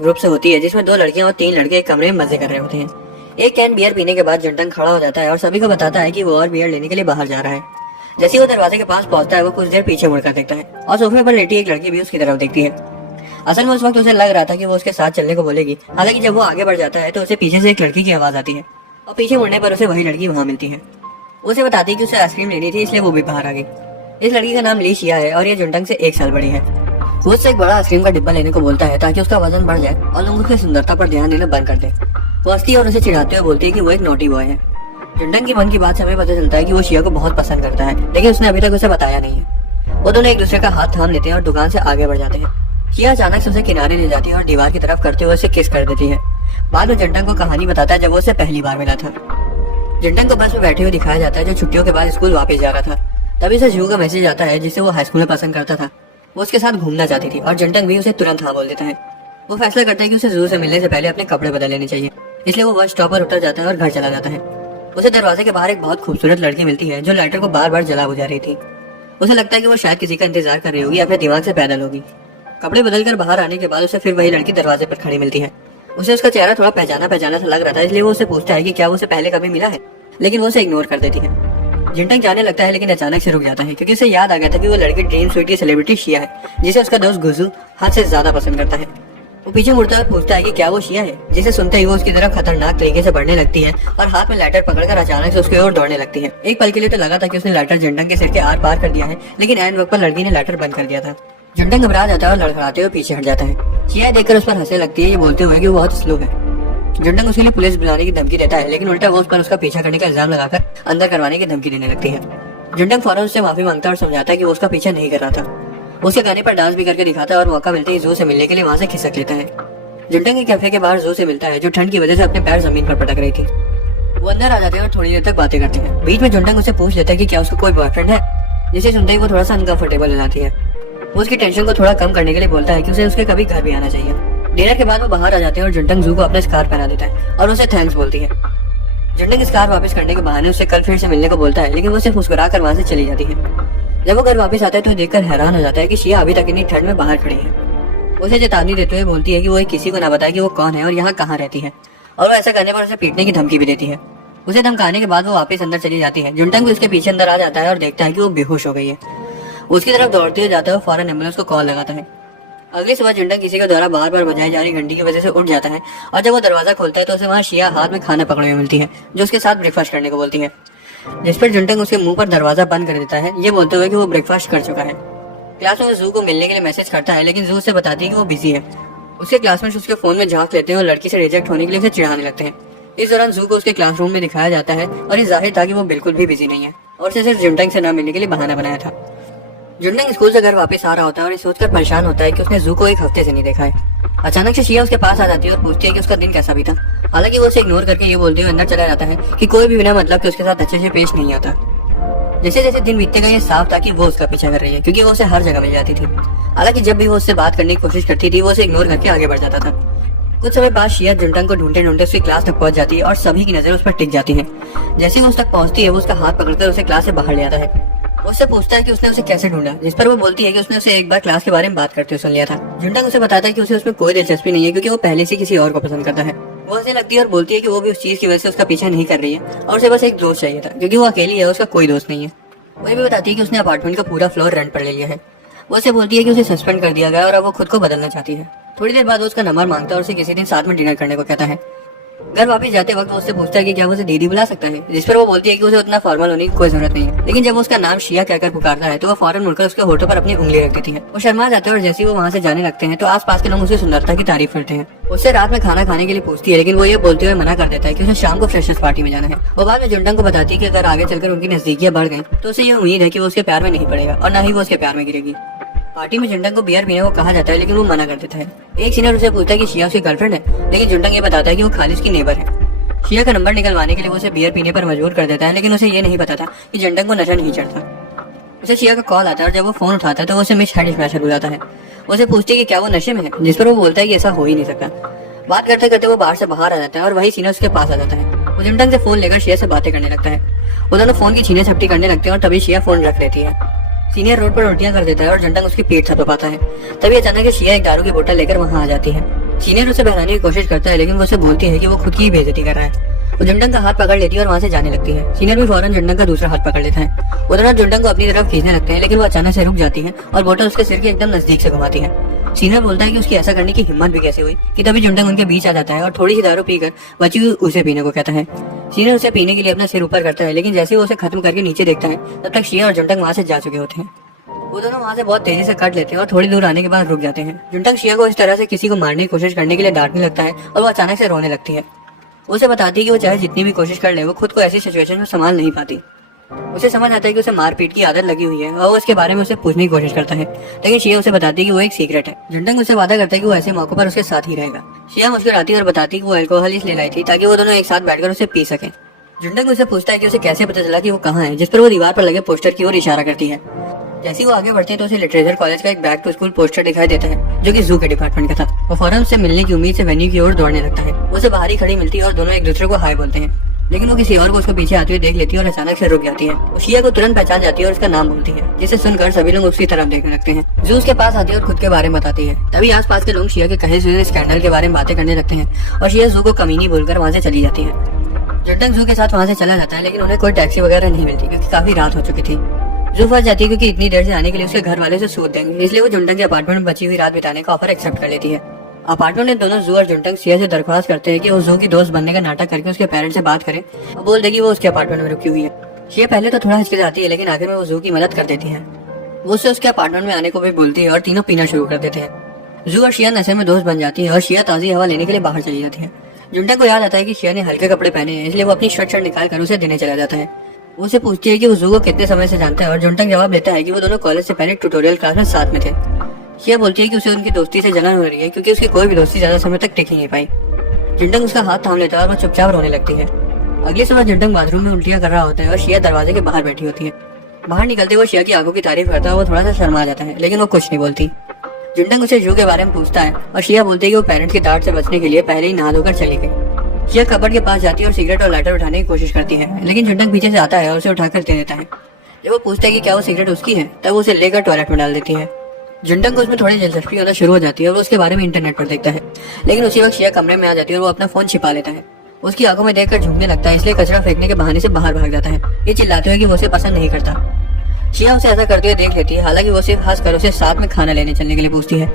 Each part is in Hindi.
ग्रुप से होती है जिसमें 2 लड़कियां और 3 लड़के एक कमरे में मजे कर रहे होते हैं। एक कैन बियर पीने के बाद जंटंग खड़ा हो जाता है और सभी को बताता है कि वो और बियर लेने के लिए बाहर जा रहा है। जैसे ही वो दरवाजे के पास पहुंचता है वो कुछ देर पीछे मुड़कर देखता है और सोफे पर लेटी एक लड़की भी उसकी तरफ देखती है। असल में उस वक्त उसे लग रहा था कि वो उसके साथ चलने को बोलेगी, हालांकि जब वो आगे बढ़ जाता है तो उसे पीछे से एक लड़की की आवाज आती है और पीछे मुड़ने पर उसे वही लड़की वहां मिलती है। उसे बताती है कि उसे आइसक्रीम लेनी थी, इसलिए वो भी बाहर आ गई। इस लड़की का नाम ली शिया है और ये जंटंग से 1 साल बड़ी है। वो उससे एक बड़ा आइसक्रीम का डिब्बा लेने को बोलता है ताकि उसका वजन बढ़ जाए और लोग उसकी सुंदरता पर ध्यान देना बंद कर दे। वो हंसती है और उसे चिढ़ाते हुए बोलती है कि वो एक नॉटी बॉय है। जंटंग की मन की बात से हमें पता चलता है कि वो शिया को बहुत पसंद करता है, लेकिन उसने अभी तक उसे बताया नहीं है। वो दोनों एक दूसरे का हाथ थाम लेते हैं और दुकान से आगे बढ़ जाते हैं। शिया अचानक से उसे किनारे ले जाती है और दीवार की तरफ करते हुए उसे किस कर देती है। बाद में जंटंग को कहानी बताता है जब वो उसे पहली बार मिला था। जंटंग को बस में बैठे हुए दिखाया जाता है जो छुट्टियों के बाद स्कूल वापस जा रहा था। तभी उसे जू का मैसेज आता है जिसे वो हाई स्कूल में पसंद करता था। वो उसके साथ घूमना चाहती थी और जंटंग भी उसे तुरंत हाँ बोल देता है। वो फैसला करता है कि उसे जू से मिलने से पहले अपने कपड़े बदल लेने चाहिए, इसलिए वो बस स्टॉप पर उतर जाता है और घर चला जाता है। उसे दरवाजे के बाहर एक बहुत खूबसूरत लड़की मिलती है जो लाइटर को बार बार जला बुझा रही थी। उसे लगता है कि वो शायद किसी का इंतजार कर रही होगी या फिर दिमाग से पैदल होगी। कपड़े बदलकर बाहर आने के बाद उसे फिर वही लड़की दरवाजे पर खड़ी मिलती है। उसे उसका चेहरा थोड़ा पहचाना पहचाना सा लग रहा था, इसलिए वो उसे पूछता है कि क्या वो उसे पहले कभी मिला है, लेकिन वो उसे इग्नोर कर देती है। जंटंग जाने लगता है लेकिन अचानक से रुक जाता है क्योंकि उसे याद आ गया था कि वो लड़की ड्रीम स्वीट की सेलिब्रिटी शिया है जिसे उसका दोस्त गुजू हद से ज्यादा पसंद करता है। वो पीछे मुड़ता है और पूछता है कि क्या वो शिया है, जिसे सुनते ही वो उसकी तरफ खतरनाक तरीके से बढ़ने लगती है और हाथ में लाइटर पकड़कर अचानक से उसकी ओर दौड़ने लगती है। एक पल के लिए तो लगा था कि उसने लाइटर जंटंग के सिर के आर पार कर दिया है, लेकिन ऐन वक्त पर लड़की ने लाइटर बंद कर दिया था। जंटंग घबरा जाता है और लड़खड़ाते हुए पीछे हट जाता है। शिया देखकर उस पर हंसने लगती है, ये बोलते हुए कि वो बहुत स्लो है। जंटंग उसके लिए पुलिस बुलाने की धमकी देता है, लेकिन उल्टा वो उस पर उसका पीछा करने का इल्जाम लगाकर अंदर करवाने की धमकी देने लगती है। जंटंग फौरन उससे माफी मांगता है और समझाता है कि वो उसका पीछा नहीं कर रहा था। उसके गाने पर डांस भी करके दिखाता है और मौका मिलते ही जू से मिलने के लिए वहां से खिसक लेता है। जंटंग के कैफे के बाहर जू से मिलता है जो ठंड की वजह से अपने पैर जमीन पर पटक रही थी। वो अंदर आ जाते हैं और थोड़ी देर तक बातें करते हैं। बीच में जंटंग उससे पूछ लेता है कि क्या उसका कोई बॉयफ्रेंड है, जिसे सुनते ही वो थोड़ा सा अनकंफर्टेबल हो जाती है। वो उसकी टेंशन को थोड़ा कम करने के लिए बोलता है कि उसे उसके कभी घर भी आना चाहिए। डिनर के बाद वो बाहर आ जाते हैं और जंटंग जू को अपना स्कार्फ पहना देता है और उसे थैंक्स बोलती है। जंटंग स्कार्फ वापस करने के बहाने उससे कल फिर से मिलने को बोलता है, लेकिन वो सिर्फ मुस्कुरा कर वहां से चली जाती है। जब वो घर वापस आता है तो देखकर हैरान हो जाता है कि शिया अभी तक इतनी ठंड में बाहर खड़ी है। उसे चेतावनी देते हुए बोलती है कि वो किसी को ना बताए कि वो कौन है और यहाँ कहाँ रहती है, और वो ऐसा करने पर उसे पीटने की धमकी भी देती है। उसे धमकाने के बाद वो वापस अंदर चली जाती है। जंटंग भी उसके पीछे अंदर आ जाता है और देखता है कि वो बेहोश हो गई है। उसकी तरफ दौड़ते हुए जाता है और फौरन एम्बुलेंस को कॉल लगाता है। अगली सुबह जंटंग किसी के द्वारा बार बार बजाई जा रही घंटी की वजह से उठ जाता है और जब वो दरवाजा खोलता है तो उसे वहाँ शिया हाथ में खाना पकड़े हुए मिलती है जो उसके साथ ब्रेकफास्ट करने को बोलती है, जिस पर जंटंग उसके मुंह पर दरवाजा बंद कर देता है, ये बोलते हुए कि वो ब्रेकफास्ट कर चुका है। क्लास में वो जू को मिलने के लिए मैसेज करता है, लेकिन जू उससे बताती है कि वो बिजी है। उसके क्लासमेट्स उसके फोन में झांक लेते हैं और लड़की से रिजेक्ट होने के लिए उसे चिढ़ाने लगते हैं। इस दौरान जू को उसके क्लासरूम में दिखाया जाता है और ये जाहिर था कि वो बिल्कुल भी बिजी नहीं है और उसे सिर्फ जंटंग से न मिलने के लिए बहाना बनाया था। जंटंग स्कूल से घर वापस आ रहा होता है और ये सोचकर परेशान होता है कि उसने जू को 1 हफ्ते से नहीं देखा है। अचानक से शिया उसके पास आ जाती है और पूछती है कि उसका दिन कैसा बीता। हालांकि वो उसे इग्नोर करके ये बोलते हुए अंदर चला जाता है कि कोई भी बिना मतलब के उसके साथ अच्छे से पेश नहीं आता। जैसे जैसे दिन बीतते गए ये साफ था कि वो उसका पीछा कर रही है, क्योंकि वो उसे हर जगह मिल जाती थी। हालांकि जब भी वो उससे बात करने की कोशिश करती थी वो उसे इग्नोर करके आगे बढ़ जाता था। कुछ समय बाद शिया जंटंग को ढूंढते ढूंढते उसकी क्लास तक पहुंच जाती है और सभी की नजर उस पर टिक जाती है। जैसे ही वो उस तक पहुंचती है वो उसका हाथ पकड़कर उसे क्लास से बाहर ले आता है। वो उससे पूछता है कि उसने उसे कैसे ढूंढा, जिस पर वो बोलती है कि उसने उसे एक बार क्लास के बारे में बात करते हुए सुन लिया था। जंटंग उसे बताता है कि उसे उसमें कोई दिलचस्पी नहीं है क्योंकि वो पहले से किसी और को पसंद करता है। वो हंसने लगती है और बोलती है कि वो भी उस चीज की वजह से उसका पीछा नहीं कर रही है और उसे बस एक दोस्त चाहिए था क्योंकि वो अकेली है, उसका कोई दोस्त नहीं है। वही भी बताती है कि उसने अपार्टमेंट का पूरा फ्लोर रेंट पर ले लिया है। वो उसे बोलती है कि उसे सस्पेंड कर दिया गया और अब वो खुद को बदलना चाहती है। थोड़ी देर बाद वो उसका नंबर मांगता है और उसे किसी दिन साथ में डिनर करने को कहता है। घर वापस जाते वक्त वो उससे पूछता है कि क्या वो उसे दीदी बुला सकता है, जिस पर वो बोलती है कि उसे उतना फॉर्मल होने की कोई जरूरत नहीं है। लेकिन जब वो उसका नाम शिया कहकर पुकारता है तो वो फौरन मुड़कर उसके होठों पर अपनी उंगली रख देती है। वो शर्मा जाते हैं और जैसे ही वो वहाँ से जाने लगते हैं तो आसपास के लोग उसकी सुंदरता की तारीफ करते हैं। उससे रात में खाना खाने के लिए पूछती है, लेकिन वो ये बोलते हुए मना कर देता है कि उसे शाम को फ्रेशर्स पार्टी में जाना है। वो बाद में जंटंग को बताती है कि अगर आगे चलकर उनकी नजदीकियां बढ़ गई तो उसे ये उम्मीद है कि वो उसके प्यार में नहीं पड़ेगा और न ही वो उसके प्यार में गिरेगी। पार्टी में जंटंग को बियर पीने को कहा जाता है, लेकिन वो मना कर देता है। एक सीनियर उसे पूछता है कि शिया उसकी गर्लफ्रेंड है, लेकिन जंटंग ये बताता है कि वो खाली उसकी नेबर है। शिया का नंबर निकलवाने के लिए वो उसे बियर पीने पर मजबूर कर देता है, लेकिन उसे ये नहीं पता था कि जंटंग को नशा नहीं चढ़ता। उसे शिया का कॉल आता है और जब वो फोन उठाता है तो वो उसे मिस हेड स्मैशर बुलाता है। वो उसे पूछती है कि क्या वो नशे में है, जिस पर वो बोलता है कि ऐसा हो ही नहीं सकता। बात करते करते वो बाहर से बाहर आ जाता है और वही सीनियर उसके पास आ जाता है। वो जंटंग से फोन लेकर शिया से बातें करने लगता है। वो दोनों फोन की छीने झपटी करने लगते हैं और तभी शिया फोन रख लेती है। सीनियर रोड पर उल्टियां कर देता है और जंटंग उसकी पीठ थपथपाता है। तभी अचानक शिया एक दारू की बोतल लेकर वहां आ जाती है। सीनियर उसे बहलाने की कोशिश करता है, लेकिन वो उसे बोलती है कि वो खुद की ही बेइज्जती कर रहा है। वो जुंडंग का हाथ पकड़ लेती है और वहाँ से जाने लगती है। सीनियर भी फौरन जुंडंग का दूसरा हाथ पकड़ लेता है। वो दोनों जुंडंग को अपनी तरफ खींचने लगते हैं, लेकिन वो अचानक से रुक जाती है और बोतल उसके सिर के एकदम नजदीक से घुमाती है। सीनियर बोलता है कि उसकी ऐसा करने की हिम्मत भी कैसे हुई, कि तभी जुंडंग उनके बीच आ जाता है और थोड़ी सी दारू पीकर बची हुई उसे पीने को कहता है। सीनियर उसे पीने के लिए अपना सिर ऊपर करता है, लेकिन जैसे वो उसे खत्म करके नीचे देखता है, तब तक शिया और जुंडंग वहाँ से जा चुके होते हैं। वो दोनों वहाँ से बहुत तेजी से कट लेते हैं और थोड़ी दूर आने के बाद रुक जाते हैं। जुंटंग शिया को इस तरह से किसी को मारने की कोशिश करने के लिए डांटने लगता है और वो अचानक से रोने लगती है। उसे बताती है कि वो चाहे जितनी भी कोशिश कर ले, वो खुद को ऐसी सिचुएशन में संभाल नहीं पाती। उसे समझ आता है कि उसे मारपीट की आदत लगी हुई है और वो इसके बारे में उसे पूछने की कोशिश करता है, लेकिन शिया उसे बताती है कि वो एक सीक्रेट है। जुंटंग उसे वादा करता है कि वो ऐसे मौकों पर उसके साथ ही रहेगा। शिया मुस्कुराती है और बताती है कि वो अल्कोहल इसलिए लाई थी ताकि वो दोनों एक साथ बैठकर उसे पी सके। जुंटंग उसे पूछता है कि उसे कैसे पता चला कि वो कहाँ है, जिस पर वो दीवार पर लगे पोस्टर की ओर इशारा करती है। जैसे वो आगे बढ़ते हैं तो उसे लिटरेचर कॉलेज का एक बैक टू स्कूल पोस्टर दिखाई देता है, जो कि जू के डिपार्टमेंट का था। वो फौरन उससे मिलने की उम्मीद से वेन्यू की ओर दौड़ने लगता है। वो उसे बाहर ही खड़ी मिलती है और दोनों एक दूसरे को हाय बोलते हैं, लेकिन वो किसी और को उसके पीछे आते हुए देख लेती है और अचानक से रुक जाती है। वो शिया को तुरंत पहचान जाती है और उसका नाम बोलती है, जिसे सुनकर सभी लोग उसकी तरफ देखने लगते हैं। जू उसके पास आती है और खुद के बारे में बताती है। तभी आसपास के लोग शिया के कहे सुने स्कैंडल के बारे में बातें करने लगते हैं और शिया जू को कमीनी बोलकर वहाँ से चली जाती है। जुंटंग जू के साथ वहाँ से चला जाता है, लेकिन उन्हें कोई टैक्सी वगैरह नहीं मिलती क्योंकि काफी रात हो चुकी थी। जू फंस जाती है क्योंकि इतनी देर से आने के लिए उसके घर वाले से सूद देंगे, इसलिए वो जुंटंग के अपार्टमेंट में बची हुई रात बिताने का ऑफर एक्सेप्ट कर लेती है। अपार्टमेंट में दोनों जू और जुंटंग शिया से दरख्वास्त करते हैं कि वो जू की दोस्त बनने का नाटक करके उसके पेरेंट्स से बात करे और बोल दे कि वो उसके अपार्टमेंट में रुकी हुई है। शिया पहले तो थोड़ा हिचकिचाती है, लेकिन आखिर में वो जू की मदद कर देती है। वो उससे उसके अपार्टमेंट में आने को भी बोलती है और तीनों पीना शुरू कर देते हैं। जू और शिया नशे में दोस्त बन जाती है और शिया ताजी हवा लेने के लिए बाहर चली जाती है। जुंटंग को याद आता है कि शिया ने हल्के कपड़े पहने हैं, इसलिए वो अपनी शर्ट निकाल कर उसे देने चला जाता है। वो उसे पूछती है कि वो जू को कितने समय से जानता है और जुंटंग जवाब देता है कि वो दोनों कॉलेज से पहले ट्यूटोरियल क्लास में साथ में थे। शिया बोलती है कि उसे उनकी दोस्ती से जलन हो रही है क्योंकि उसकी कोई भी दोस्ती ज्यादा समय तक टिक नहीं पाई। जुंटंग उसका हाथ थाम लेता है और वो चुपचाप रोने लगती है। अगली सुबह जुंटंग बाथरूम में उल्टियां कर रहा होता है और शिया दरवाजे के बाहर बैठी होती है। बाहर निकलते हुए शिया की आंखों की तारीफ करता है। वो थोड़ा सा शर्मा जाता है, लेकिन वो कुछ नहीं बोलती। जुंटंग उसे जू के बारे में पूछता है और शिया बोलती है कि वो पेरेंट्स की डांट से बचने के लिए पहले ही नहा धोकर चली गई। शिया कपड़ के पास जाती है और सिगरेट और लाइटर उठाने की कोशिश करती है, लेकिन जुंटंग पीछे से आता है और उसे उठाकर दे देता है। जब वो पूछता है कि क्या वो सिगरेट उसकी है, तब वो उसे लेकर टॉयलेट में डाल देती है। जुंटंग को उसमें थोड़ी दिलचस्पी होना शुरू हो जाती है और वो उसके बारे में इंटरनेट पर देखता है, लेकिन उसी वक्त शिया कमरे में आ जाती है और वो अपना फोन छिपा लेता है। उसकी आंखों में देखकर झूमने लगता है, इसलिए कचरा फेंकने के बहाने से बाहर भाग जाता है, ये चिल्लाते हुए कि वो उसे पसंद नहीं करता। शिया उसे ऐसा करते हुए देख लेती है, हालांकि वो सिर्फ हंस कर उसे साथ में खाना लेने चलने के लिए पूछती है।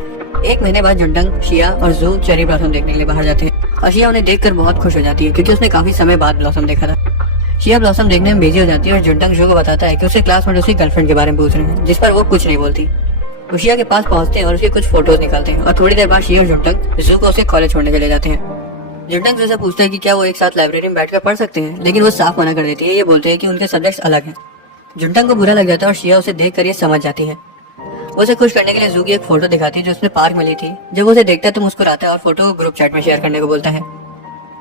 एक महीने बाद जुंटंग, शिया और जू चेरी ब्लॉसम देखने के लिए बाहर जाते हैं और शिया उन्हें देखकर बहुत खुश हो जाती है क्योंकि उसने काफी समय बाद ब्लॉसम देखा था। शिया ब्लॉसम देखने में बिजी हो जाती है और जुंटंग जू को बताता है कि उसके क्लासमेट उसकी गर्लफ्रेंड के बारे में पूछ रहे हैं, जिस पर वो कुछ नहीं बोलती। वो शिया के पास पहुंचते हैं और उसके कुछ फोटोज निकालते हैं और थोड़ी देर बाद शिया और जुंटंग जू को उसे कॉलेज छोड़ने चले जाते हैं। जुंटंग जू से पूछते हैं कि क्या वो एक साथ लाइब्रेरी में बैठकर पढ़ सकते हैं, लेकिन वो साफ मना कर देती है। ये बोलते हैं कि उनके सब्जेक्ट्स अलग हैं। जुंटंग को बुरा लग जाता है और शिया उसे देखकर ये समझ जाती है। वो उसे खुश करने के लिए जू की एक फोटो दिखाती है जो उसने पार्क मिली थी। जब वो उसे देखता है तो मुस्कुराता है और फोटो को ग्रुप चैट में शेयर करने को बोलता है।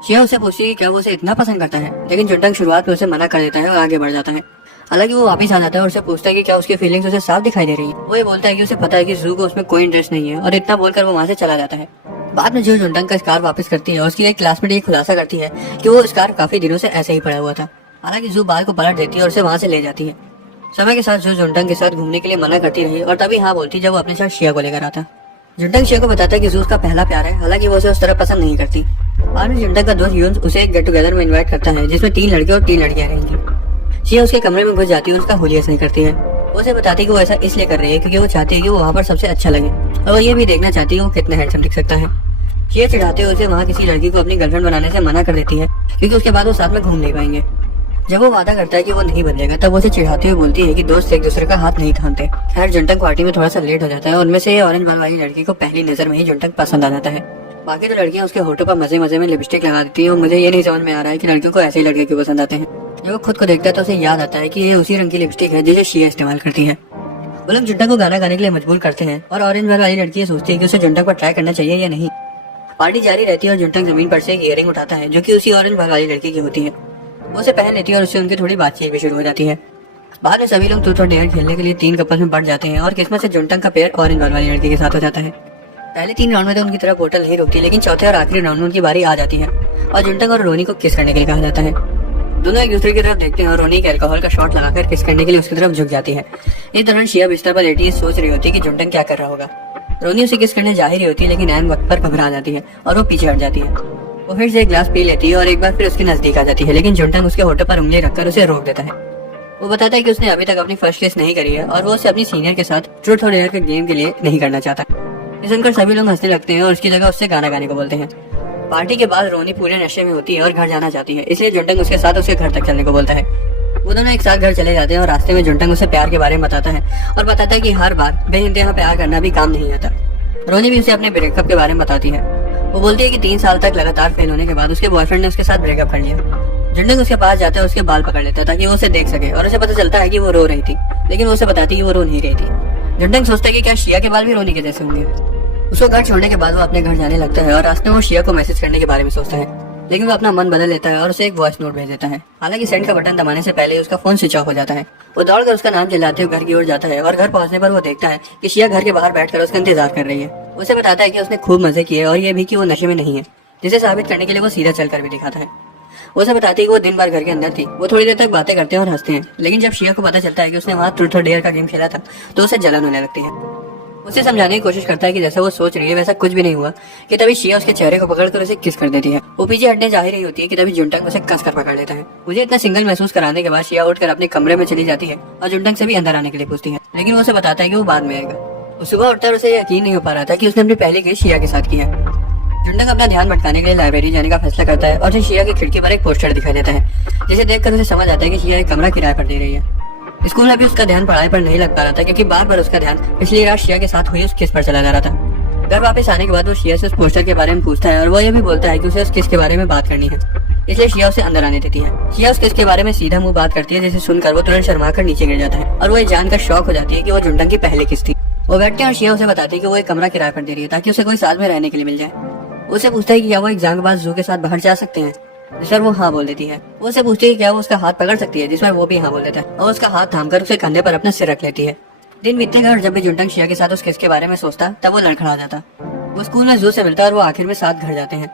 शिया उसे पूछती है कि क्या वो उसे इतना पसंद करता है, लेकिन जुंटंग शुरुआत में उसे मना कर देता है और आगे बढ़ जाता है। हालांकि वो वापस आ जाता है और उसे पूछता है कि क्या उसकी फीलिंग्स उसे साफ दिखाई दे रही है। वो ये बोलता है कि उसे पता है कि जू को उसमें कोई इंटरेस्ट नहीं है और इतना बोलकर वो वहाँ से चला जाता है। बाद में जो जुंटंग का स्कार्फ वापस करती है और उसकी एक क्लासमेट ये खुलासा करती है कि वो स्कार्फ काफी दिनों से ऐसे ही पड़ा हुआ था। हालांकि जू बाल को पलट देती है और उसे वहाँ से ले जाती है। समय के साथ जो जुंटंग के साथ घूमने के लिए मना करती रही और तभी हाँ बोलती जब वो अपने साथ शिया को लेकर आता। जुंटंग शिया को बताता है कि जू उसका पहला प्यार है, हालांकि वो उसे उस तरह पसंद नहीं करती। बाद में जुंटंग का दोस्त यून उसे एक गेट टुगेदर में इन्वाइट करता है जिसमें 3 लड़के और 3 लड़कियां रहेंगी। शिया उसके कमरे में घुस जाती है और उसका हुलिया सही करती है। वो उसे बताती है कि वो ऐसा इसलिए कर रही है क्योंकि वो चाहती है कि वो वहाँ पर सबसे अच्छा लगे और वो ये भी देखना चाहती है वो कितना हैंडसम दिख सकता है। शिया चिढ़ाते हुए उसे वहाँ किसी लड़की को अपनी गर्लफ्रेंड बनाने से मना कर देती है क्योंकि उसके बाद वो साथ में घूम नहीं पाएंगे। जब वो वादा करता है कि वो नहीं बदलेगा, तब वो उसे चिढ़ाते हुए बोलती है कि दोस्त एक दूसरे का हाथ नहीं थामते। खैर जुंटंग पार्टी में थोड़ा सा लेट हो जाता है। उनमें से ऑरेंज बाल वाली लड़की को पहली नजर में ही जुंटंग पसंद आ जाता है। बाकी तो लड़कियां उसके होठों पर मजे मजे में लिपस्टिक लगा देती है और मुझे ये नहीं समझ में आ रहा है कि लड़कियों को ऐसे ही लड़के क्यों पसंद आते हैं। जब वो खुद को देखता है तो उसे याद आता है कि ये उसी रंग की लिपस्टिक है जिसे शिया इस्तेमाल करती है। वो लोग जुंटंग को गाना गाने के लिए मजबूर करते हैं और ऑरेंज बाल वाली लड़की सोचती है कि उसे जुंटंग पर ट्राई करना चाहिए या नहीं। पार्टी जारी रहती है और जुंटंग जमीन पर से एक इयररिंग उठाता है जो कि उसी ऑरेंज बाल वाली लड़की की होती है। वो उसे पहन लेती है और उससे उनकी थोड़ी बातचीत भी शुरू हो जाती है। बाद में सभी लोग ट्रूथ और डेयर खेलने के लिए 3 कपल्स में बढ़ जाते हैं और किस्मत से जुंटंग का पेयर ऑरेंज बाल वाली लड़की के साथ हो जाता है। पहले 3 राउंड में तो उनकी तरफ बोतल नहीं रुकती, लेकिन चौथे और आखिरी राउंड में उनकी बारी आ जाती है और जुंटंग और रोनी को किस करने के लिए कहा जाता है। दोनों एक दूसरे की तरफ देखते हैं और रोनी एक अल्कोहल का शॉट लगाकर किस करने के लिए उसकी तरफ झुक जाती है। इस दौरान शिया बिस्तर पर लेटी सोच रही होती है कि जुंटंग क्या कर रहा होगा। रोनी उसे किस करने जा ही रही होती है, लेकिन ऐन वक्त पर घबरा जाती है और वो पीछे हट जाती है। वो फिर से एक गिलास पी लेती है और एक बार फिर उसके नजदीक आ जाती है, लेकिन जुंटन उसके होठों पर उंगली रखकर उसे रोक देता है। वो बताता है कि उसने अभी तक अपनी फर्स्ट किस नहीं करी है और वो उसे अपनी सीनियर के साथ ट्रूथ और डेयर के गेम के लिए नहीं करना चाहता। ये सुनकर सभी लोग हंसने लगते हैं और उसकी जगह उससे गाना गाने को बोलते हैं। पार्टी के बाद रोनी पूरे नशे में होती है और घर जाना चाहती है, इसलिए जुंटन उसके साथ उसके घर तक चलने को बोलता है। वो दोनों एक साथ घर चले जाते हैं और रास्ते में जुंटन उसे प्यार के बारे में बताता है और बताता है कि हर बार बेइंतहा प्यार करना भी काम नहीं आता। रोनी भी उसे अपने ब्रेकअप के बारे में बताती है। वो बोलती है कि 3 साल तक लगातार फेल होने के बाद उसके बॉयफ्रेंड ने उसके साथ ब्रेकअप कर लिया। जुंटन उसके पास जाता है, उसके बाल पकड़ लेता है ताकि वो उसे देख सके और उसे पता चलता है कि वो रो रही थी, लेकिन वो उसे बताती है कि वो रो नहीं रही थी। जुंटन सोचता है कि क्या शिया के बाल भी रोनी के जैसे होंगे। उसको घर छोड़ने के बाद वो अपने घर जाने लगता है और रास्ते में वो शिया को मैसेज करने के बारे में सोचता है, लेकिन वो अपना मन बदल लेता है और उसे एक वॉइस नोट भेज देता है। हालांकि सेंड का बटन दबाने से पहले उसका फोन स्विच ऑफ हो जाता है। वो दौड़कर उसका नाम चिल्लाते हुए घर की ओर जाता है और घर पहुंचने पर वो देखता है कि शिया घर के बाहर बैठकर उसका इंतजार कर रही है। उसे बताता है कि उसने खूब मजे किए और ये भी कि वो नशे में नहीं है, जिसे साबित करने के लिए वो सीधा चलकर भी दिखाता है। वो उसे बताती है कि वो दिन भर घर के अंदर थी। वो थोड़ी देर तक बातें करते हैं और हंसते हैं, लेकिन जब शिया को पता चलता है कि उसने वहाँ ट्रूथ और डेयर का गेम खेला था तो उसे जलन होने लगती है। उसे समझाने की कोशिश करता है कि जैसा वो सोच रही है वैसा कुछ भी नहीं हुआ, कि तभी शिया उसके चेहरे को पकड़कर उसे किस कर देती है। वो पीछे हटने जा ही रही होती है कि तभी जुंटन उसे कसकर पकड़ लेता है। मुझे इतना सिंगल महसूस कराने के बाद शिया उठकर अपने कमरे में चली जाती है और जुंटन से भी अंदर आने के लिए पूछती है, लेकिन वो उसे बताता है कि वो बाद में आएगा। वो सुबह उठकर उसे यकीन नहीं हो पा रहा था कि उसने अपनी पहली केस शिया के साथ की है। जुंटन अपना ध्यान भटकाने के लिए लाइब्रेरी जाने का फैसला करता है और उसे शिया की खिड़की पर एक पोस्टर दिखाई देता है, जिसे देखकर उसे समझ आता है कि शिया एक कमरा किराए पर दे रही है। स्कूल में भी उसका ध्यान पढ़ाई पर नहीं लग पा रहा था, क्योंकि बार बार उसका ध्यान पिछली रात शिया के साथ हुई उस किस पर चला जा रहा था। घर वापस आने के बाद वो शिया से उस पोस्टर के बारे में पूछता है और वो ये भी बोलता है कि उसे उस किस के बारे में बात करनी है, इसलिए शिया उसे अंदर आने देती है। शिया उस किस के बारे में सीधा मुंह बात करती है, जिसे सुनकर वो तुरंत शर्मा कर नीचे गिर जाता है और वो ये जानकर शौक हो जाती है कि वो जुंटन की पहली किस थी। वो बैठते हैं और शिया उसे बताती है कि वो एक कमरा किराए पर दे रही है ताकि उसे कोई साथ में रहने के लिए मिल जाए। उसे पूछता है कि क्या वो एग्जाम के बाद जू के साथ बाहर जा सकते हैं, जिस पर वो हाँ बोल देती है। वो उसे पूछती है कि क्या वो उसका हाथ पकड़ सकती है, जिस पर वो भी हाँ बोल देता है और उसका हाथ थामकर उसके कंधे पर अपना सिर रख लेती है। दिन बीतते गए और जब भी जुंटन शिया के साथ उस किस के बारे में सोचता तब वो लड़खड़ा जाता। वो स्कूल में जू से मिलता और वो आखिर में साथ घर जाते हैं।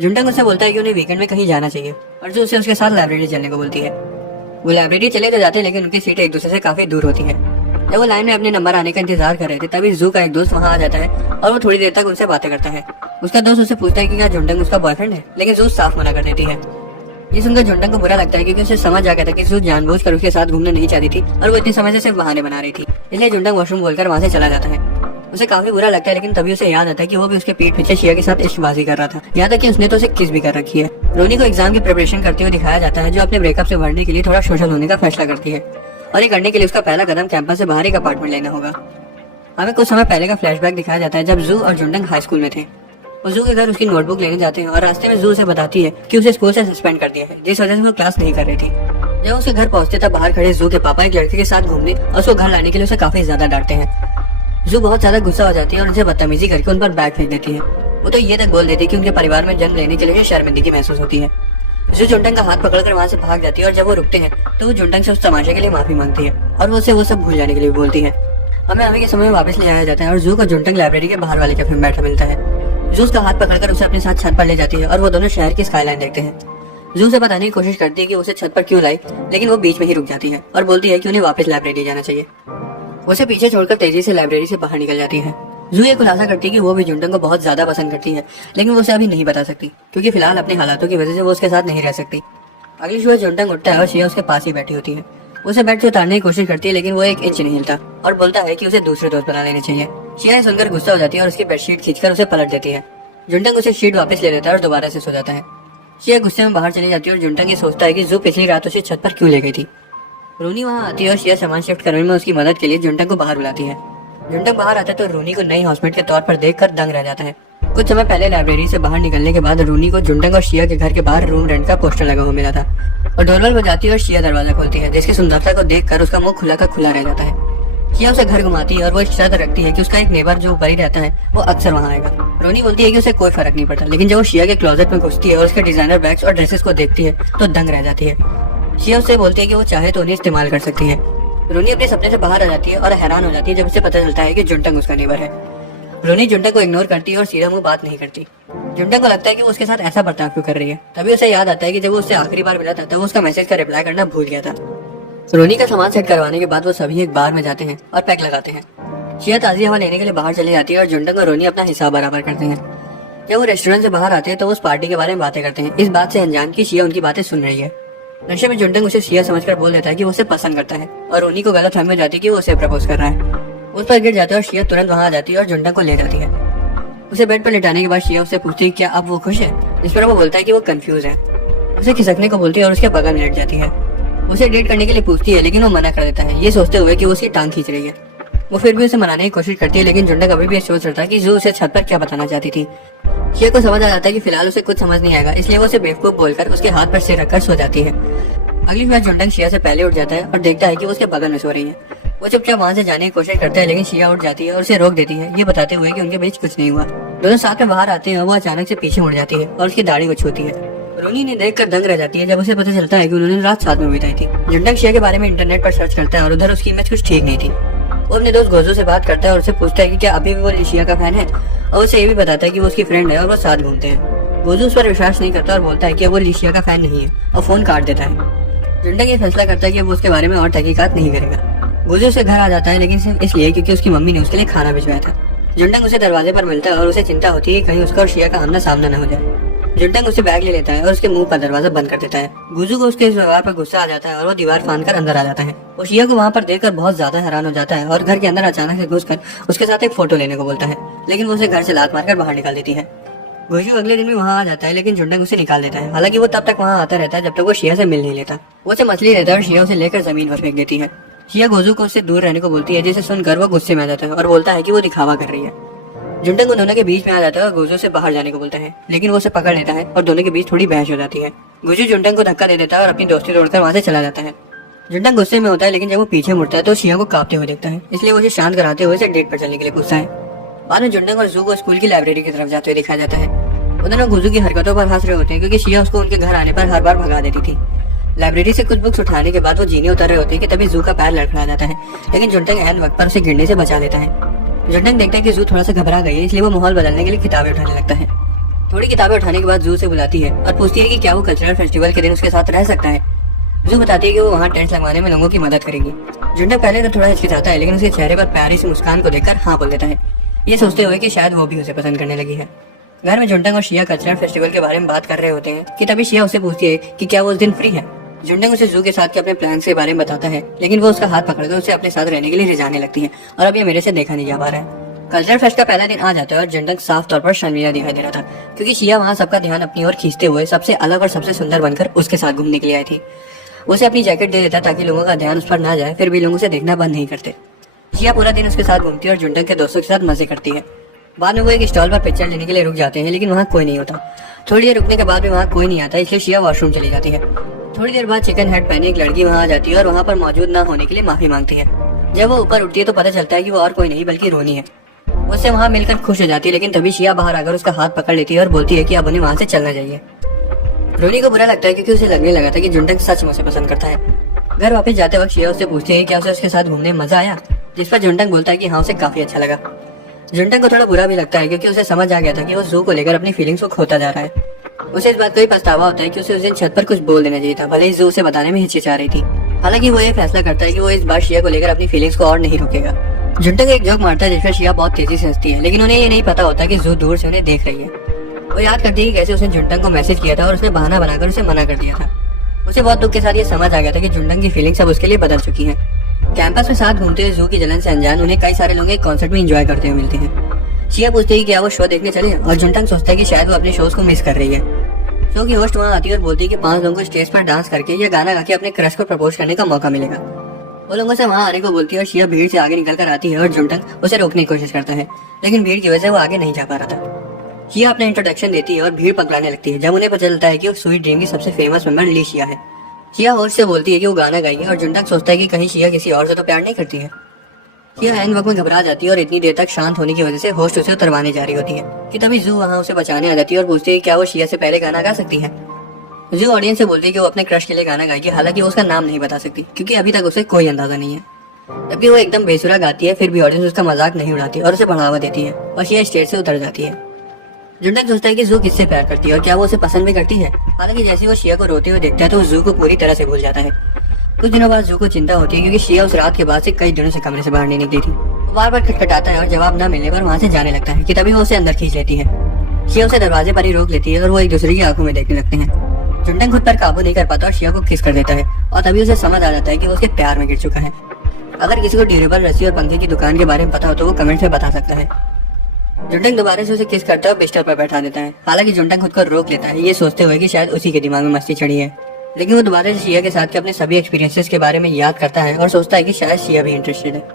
जुंटन उससे बोलता है कि उन्हें वीकेंड में कहीं जाना चाहिए और जू उसे उसके साथ लाइब्रेरी चलने को बोलती है। वो लाइब्रेरी चले तो जाते हैं, लेकिन उनकी सीटें एक दूसरे से काफी दूर होती है। जब वो लाइन में अपने नंबर आने का इंतजार कर रहे थे तभी जू का एक दोस्त वहाँ आ जाता है और वो थोड़ी देर तक उनसे बातें करता है। उसका दोस्त उससे पूछता है कि क्या जुंटन उसका बॉयफ्रेंड है, लेकिन जू साफ मना कर देती है। ये सुनकर जुंटन को बुरा लगता है, क्योंकि उसे समझ आ गया था कि जू जानबूझकर उसके साथ घूमने नहीं चाहती थी और वो इतनी समय से सिर्फ बहाने बना रही थी। इसलिए जुंटन वॉशरूम बोलकर वहाँ से चला जाता है। उसे काफी बुरा लगता है, लेकिन तभी उसे याद आता है कि वो भी उसके पीठ पीछे शिया के साथ इश्कबाजी कर रहा था। यहाँ तक कि उसने तो उसे किस भी कर रखी है। रोनी को एग्जाम की प्रिपरेशन करते हुए दिखाया जाता है, जो अपने ब्रेकअप से भरने के लिए थोड़ा सोशल होने का फैसला करती है और ये करने के लिए उसका पहला कदम कैंपस से बाहर एक अपार्टमेंट लेना होगा। हमें कुछ समय पहले का फ्लैशबैक दिखाया जाता है, जब जू और जुंटन हाई स्कूल में थे। वो जू के घर उसकी नोटबुक लेने जाते हैं और रास्ते में जू उसे बताती है कि उसे स्कूल से सस्पेंड कर दिया है, जिस वजह से वो क्लास नहीं कर रही थी। जब उसके घर पहुंचते तब बाहर खड़े जू के पापा एक लड़के के साथ घूमने और उसको घर लाने के लिए उसे काफी ज्यादा डांटते हैं। जू बहुत ज्यादा गुस्सा हो जाती है और उनसे बदतमीजी करके उन पर बैग फेंक देती है। वो तो ये तक बोल देती है कि उनके परिवार में जन्म लेने के लिए शर्मिंदगी महसूस होती है। जू जुंटन का हाथ पकड़कर वहाँ से भाग जाती है और जब वो रुकते हैं तो वो जुंटन से उस तमाशे के लिए माफी मांगती है और वो उसे वो सब भूल जाने के लिए बोलती है। हमें आगे के समय में वापस ले आया जाता है और जू को जुंटन लाइब्रेरी के बाहर वाले कैफे में बैठा मिलता है। जू उसका हाथ पकड़कर उसे अपने साथ छत पर ले जाती है और वो दोनों शहर की स्काईलाइन देखते हैं। जू से बताने की कोशिश करती है कि उसे छत पर क्यों लाई, लेकिन वो बीच में ही रुक जाती है और बोलती है कि उन्हें वापस लाइब्रेरी जाना चाहिए। उसे पीछे छोड़कर तेजी से लाइब्रेरी से बाहर निकल जाती है। जू ये खुलासा करती है कि वो भी जुंटन को बहुत ज्यादा पसंद करती है, लेकिन वो उसे अभी नहीं बता सकती, क्योंकि फिलहाल अपने हालातों की वजह से वो उसके साथ नहीं रह सकती। अगली सुबह जुंटन उठता है और शिया उसके पास ही बैठी होती है। उसे बेड से उतारने की कोशिश करती है, लेकिन वो 1 इंच नहीं हिलता और बोलता है कि उसे दूसरे दोस्त बना लेने चाहिए। शिया सुनकर गुस्सा हो जाती है और उसकी बेडशीट खींचकर उसे पलट देती है। जुंटन उसे शीट वापस ले लेता है और दोबारा से सो जाता है। शिया गुस्से में बाहर चली जाती है और जुंटन ये सोचता है कि जू पिछली रात उसे छत पर क्यों ले गई थी। रूनी वहाँ आती है और शिया सामान शिफ्ट करने में उसकी मदद के लिए जुंटन को बाहर बुलाती है। जुंटन बाहर आता है तो रूनी को नई हाउसमेट के तौर पर देखकर दंग रह जाता है। कुछ समय पहले लाइब्रेरी से बाहर निकलने के बाद रूनी को जुंटन और शिया के घर के बाहर रूम रेंट का पोस्टर लगा हुआ मिला था और डोरबेल बजाती है और शिया दरवाजा खोलती है, जिसकी सुंदरता को देखकर उसका मुंह खुला का खुला रह जाता है। शिया उसे घर घुमाती है और वो शर्त रखती है कि उसका एक नेबर जो ऊपर ही रहता है वो अक्सर वहाँ आएगा। रोनी बोलती है कि उसे कोई फर्क नहीं पड़ता, लेकिन जब वो शिया के क्लोजेट में घुसती है और उसके डिजाइनर बैग्स और ड्रेसेस को देखती है तो दंग रह जाती है। शिया उससे बोलती है कि वो चाहे तो उन्हें इस्तेमाल कर सकती है। रोनी अपने सपने से बाहर आ जाती है और हैरान हो जाती है जब उसे पता चलता है कि जुंटन उसका नेबर है। रोनी जुंटन को इग्नोर करती है और सीधा मुंह बात नहीं करती। जुंटन को लगता है कि वो उसके साथ ऐसा बर्ताव क्यों कर रही है। तभी उसे याद आता है कि जब वो उससे आखिरी बार मिला था तब वो उसका मैसेज का रिप्लाई करना भूल गया था। रोनी का सामान सेट करवाने के बाद वो सभी एक बार में जाते हैं और पैक लगाते हैं। शिया ताज़ी हवा लेने के लिए बाहर चली जाती है और जुंडंग और रोनी अपना हिसाब बराबर करते हैं। जब वो रेस्टोरेंट से बाहर आते हैं तो वो उस पार्टी के बारे में बातें करते हैं, इस बात से अनजान कि शिया उनकी बातें सुन रही है। नशे में जुंडंग उसे शिया समझकर बोल देता है कि वो उसे पसंद करता है और रोनी को गलतफहमी हो जाती है कि वो उसे प्रपोज कर रहा है। उस पर गिर जाता है और शिया तुरंत वहां आ जाती है और जुंडंग को ले जाती है। उसे बेड पर लिटाने के बाद शिया उससे पूछती है क्या अब वो खुश है, जिस पर वो बोलता है कि वो कंफ्यूज है। उसे खिसकने को बोलती है और उसके बगल में लेट जाती है। उसे डेट करने के लिए पूछती है लेकिन वो मना कर देता है, ये सोचते हुए कि वो उसकी टांग खींच रही है। वो फिर भी उसे मनाने की कोशिश करती है लेकिन जुंडंग अभी भी सोच रहा था कि जो उसे छत पर क्या बताना चाहती थी। शिया को समझ आ जाता है कि फिलहाल उसे कुछ समझ नहीं आएगा, इसलिए वो उसे बेवकूफ बोलकर उसके हाथ पर सिर रखकर सो जाती है। अगली बार जुंडंग शिया से पहले उठ जाता है और देखता है कि वो उसके बगल में सो रही है। वो चुपचाप वहां से जाने की कोशिश करता है लेकिन शिया उठ जाती है और उसे रोक देती है, ये बताते हुए कि उनके बीच कुछ नहीं हुआ। दोनों साथ में बाहर आते हैं और वो अचानक से पीछे मुड़ जाती है और उसकी दाढ़ी को छूती है। रोनी ने देखकर दंग रह जाती है जब उसे पता चलता है कि उन्होंने रात साथ में बिताई थी। जुंडंग शिया के बारे में इंटरनेट पर सर्च करता है और उधर उसकी इमेज कुछ ठीक नहीं थी। वो अपने दोस्त गोजू से बात करता है और उससे पूछता है कि क्या अभी भी वो लिशिया का फैन है, और उसे ये भी बताता है कि वो उसकी फ्रेंड है और वो साथ घूमते हैं। गोजू उस पर विश्वास नहीं करता और बोलता है कि वो लिशिया का फैन नहीं है और फोन काट देता है। जुंडंग ये फैसला करता है कि वो उसके बारे में और तहकीकात नहीं करेगा। गोजू उसे घर आ जाता है लेकिन सिर्फ इसलिए क्योंकि उसकी मम्मी ने उसके लिए खाना भिजवाया था। जुंडंग उसे दरवाजे पर मिलता है और उसे चिंता होती है कहीं उसका और शिया का आमना सामना न हो जाए। जुंडंग उसे बैग ले लेता है और उसके मुंह पर दरवाजा बंद कर देता है। गुजू को उसके इस व्यवहार पर गुस्सा आ जाता है और वो दीवार फांद कर अंदर आ जाता है। वो शिया को वहाँ पर देखकर बहुत ज्यादा हैरान हो जाता है और घर के अंदर अचानक से घुसकर उसके साथ एक फोटो लेने को बोलता है, लेकिन वो उसे घर से लात मारकर बाहर निकाल देती है। गुजू अगले दिन भी वहाँ आ जाता है लेकिन जुंडंग उसे निकाल देता है। हालांकि वो तब तक वहाँ आता रहता है जब तक वो शिया से मिल नहीं लेता। वो उसे मछली देता है और शिया उसे लेकर जमीन पर फेंक देती है। शिया गोजू को उससे दूर रहने को बोलती है, जिसे सुनकर वो गुस्से में आ जाता है और बोलता है कि वो दिखावा कर रही है। जुंडंग दोनों के बीच में आ जाता है और गोजू से बाहर जाने को बोलता है, लेकिन वो उसे पकड़ लेता है और दोनों के बीच थोड़ी बहस हो जाती है। गोजू जुंडंग को धक्का दे देता है और अपनी दोस्ती तोड़कर वहाँ से चला जाता है। जुंडंग गुस्से में होता है लेकिन जब वो पीछे मुड़ता है तो शिया को कांपते हुए देखता है, इसलिए वो उसे शांत कराते हुए उसे डेट पर चलने के लिए पूछता है। बाद में जुंडंग और जू को स्कूल की लाइब्रेरी की तरफ जाते हुए दिखाया जाता है। उन्होंने गोजू की हरकतों पर हंस रहे होते हैं क्योंकि शिया उसको उनके घर आने पर हर बार भगा देती थी। लाइब्रेरी से कुछ बुक्स उठाने के बाद वो जीने उतर रहे होते हैं कि तभी जू का पैर लड़खड़ा जाता है, लेकिन जुंडंग ऐन वक्त पर उसे गिरने से बचा लेता है। जुंडंग देखता है कि जू थोड़ा सा घबरा गई है, इसलिए वो माहौल बदलने के लिए किताबें उठाने लगता है। थोड़ी किताबें उठाने के बाद जू से बुलाती है और पूछती है कि क्या वो कल्चरल फेस्टिवल के दिन उसके साथ रह सकता है। जू बताती है कि वो वहाँ टेंट लगवाने में लोगों की मदद करेगी। जुंडंग पहले तो थोड़ा हिचकिचाता है लेकिन उसके चेहरे पर प्यारी सी मुस्कान को देखकर हाँ बोल देता है, ये सोचते हुए कि शायद वो भी उसे पसंद करने लगी है। घर में जुंडंग और शिया कल्चरल फेस्टिवल के बारे में बात कर रहे होते हैं कि तभी शिया उसे पूछती है कि क्या वो उस दिन फ्री है। जुंडंग उसे जू के साथ के अपने प्लान के बारे में बताता है, लेकिन वो उसका हाथ पकड़कर उसे अपने साथ रहने के लिए रिझाने लगती है और अब ये मेरे से देखा नहीं जा पा रहा है। कल्चरल फेस्ट का पहला दिन आ जाता है और जुंडंग साफ तौर पर शर्मीला दिखाई दे रहा था क्योंकि शिया वहाँ सबका ध्यान अपनी ओर खींचते हुए सबसे अलग और सबसे सुंदर बनकर उसके साथ घूमने के लिए आई थी। उसे अपनी जैकेट दे देता ताकि लोगों का ध्यान उस पर ना जाए, फिर भी लोग उसे देखना बंद नहीं करते। शिया पूरा दिन उसके साथ घूमती है और जुंडंग के दोस्तों के साथ मजे करती है। बाद में वो एक स्टॉल पर पिक्चर लेने के लिए रुक जाते हैं लेकिन वहाँ कोई नहीं होता। थोड़ी देर रुकने के बाद भी वहाँ कोई नहीं आता, इसलिए शिया वॉशरूम चली जाती है। थोड़ी देर बाद चिकन हेड पहने एक लड़की वहाँ आ जाती है और वहाँ पर मौजूद न होने के लिए माफी मांगती है। जब वो ऊपर उठती है तो पता चलता है कि वो और कोई नहीं बल्कि रोनी है। उससे वहाँ मिलकर खुश हो जाती है, लेकिन तभी शिया बाहर आकर उसका हाथ पकड़ लेती है और बोलती है कि अब उन्हें वहाँ से चलना चाहिए। रोनी को बुरा लगता है क्योंकि उसे लगने लगा था कि जुंडंग सच में उसे पसंद करता है। घर वापस जाते वक्त शिया उससे पूछती है क्या उसे उसके साथ घूमने में मजा आया, जिस पर जुंडंग बोलता है कि हाँ उसे काफी अच्छा लगा। जुंडंग को थोड़ा बुरा भी लगता है क्योंकि उसे समझ आ गया था कि वो जू को लेकर अपनी फीलिंग्स को खोता जा रहा है। उसे इस बात का भी पछतावा होता है कि उसे उस दिन छत पर कुछ बोल देना चाहिए था, भले ही जू उसे बताने में हिचकिचा रही थी। हालांकि वो ये फैसला करता है कि वो इस बार शिया को लेकर अपनी फीलिंग्स को और नहीं रोकेगा। जुंडंग एक जोक मारता है जिस पर शिया बहुत तेजी से हंसती है, लेकिन उन्हें ये नहीं पता होता कि जू दूर से उन्हें देख रही है। वो याद करती है कि कैसे उसने जुंडंग को मैसेज किया था और उसने बहाना बनाकर उसे मना कर दिया था। उसे बहुत दुख के साथ ये समझ आ गया था कि जुंडंग की फीलिंग्स अब उसके लिए बदल चुकी हैं। कैंपस में साथ घूमते हुए जू की जलन से अनजान उन्हें कई सारे लोग एक कॉन्सर्ट में एंजॉय करते हुए मिलते हैं। शिया पूछती है कि क्या वो शो देखने चले और जुंडंग सोचता है कि शायद वो अपने शोज को मिस कर रही है। शो की होस्ट वहाँ आती है और बोलती है कि 5 लोगों को स्टेज पर डांस करके या गाना गा के अपने क्रश को प्रपोज करने का मौका मिलेगा। वो लोगों से वहाँ आने को बोलती है और शिया भीड़ से आगे निकल कर आती है और जुंडंग उसे रोकने की कोशिश करता है, लेकिन भीड़ की वजह से वो आगे नहीं जा पा रहा था। शिया अपना इंट्रोडक्शन देती है और भीड़ पकड़ाने लगती है जब उन्हें पता चलता है कि वो स्वीट ड्रीम की सबसे फेमस मेंबर ली शिया है। शिया होस्ट से बोलती है कि वो गाना गाएगी और जुंडंग सोचता है कि कहीं शिया किसी और से तो प्यार नहीं करती है। शिया ऐन वक्त में घबरा जाती है और इतनी देर तक शांत होने की वजह से होस्ट उसे उतरवाने जा रही होती है कि तभी जू वहाँ उसे बचाने आ जाती है और पूछती है क्या वो शिया से पहले गाना गा सकती है। जू ऑडियंस से बोलती है कि वो अपने क्रश के लिए गाना गाएगी, हालांकि वो उसका नाम नहीं बता सकती क्योंकि अभी तक उसे कोई अंदाजा नहीं है। जबकि वो एकदम बेसुरा गाती है, फिर भी ऑडियंस उसका मजाक नहीं उड़ाती और उसे बढ़ावा देती है और शिया स्टेज से उतर जाती है। जुंडंग सोचता है कि जू किससे प्यार करती है और क्या वो उसे पसंद भी करती है। हालांकि जैसे वो शिया को रोते हुए देखता है तो वो जू को पूरी तरह से भूल जाता है। कुछ दिनों बाद जू को चिंता होती है क्योंकि शिया उस रात के बाद से कई दिनों से कमरे से बाहर नहीं निकली थी। वो बार बार खटखटाता है और जवाब न मिलने पर वहाँ से जाने लगता है कि तभी वो उसे अंदर खींच लेती है। शिया उसे दरवाजे पर ही रोक लेती है और वो एक दूसरे की आंखों में देखने लगते हैं। जुंटंग खुद पर काबू नहीं कर पाता और शिया को किस कर देता है और तभी उसे समझ आ जाता है कि वो उसके प्यार में गिर चुका है। अगर किसी को ड्यूरेबल रस्सी और पंखे की दुकान के बारे में पता हो तो वो कमेंट में बता सकता है। जुंटंग दोबारा से उसे किस करता है और बिस्तर पर बैठा देता है। हालांकि जुंटंग खुद को रोक लेता है, ये सोचते हुए कि शायद उसी के दिमाग में मस्ती चढ़ी है। लेकिन वो दोबारा से शिया के साथ के अपने सभी एक्सपीरियंसेस के बारे में याद करता है और सोचता है कि शायद शिया भी इंटरेस्टेड है।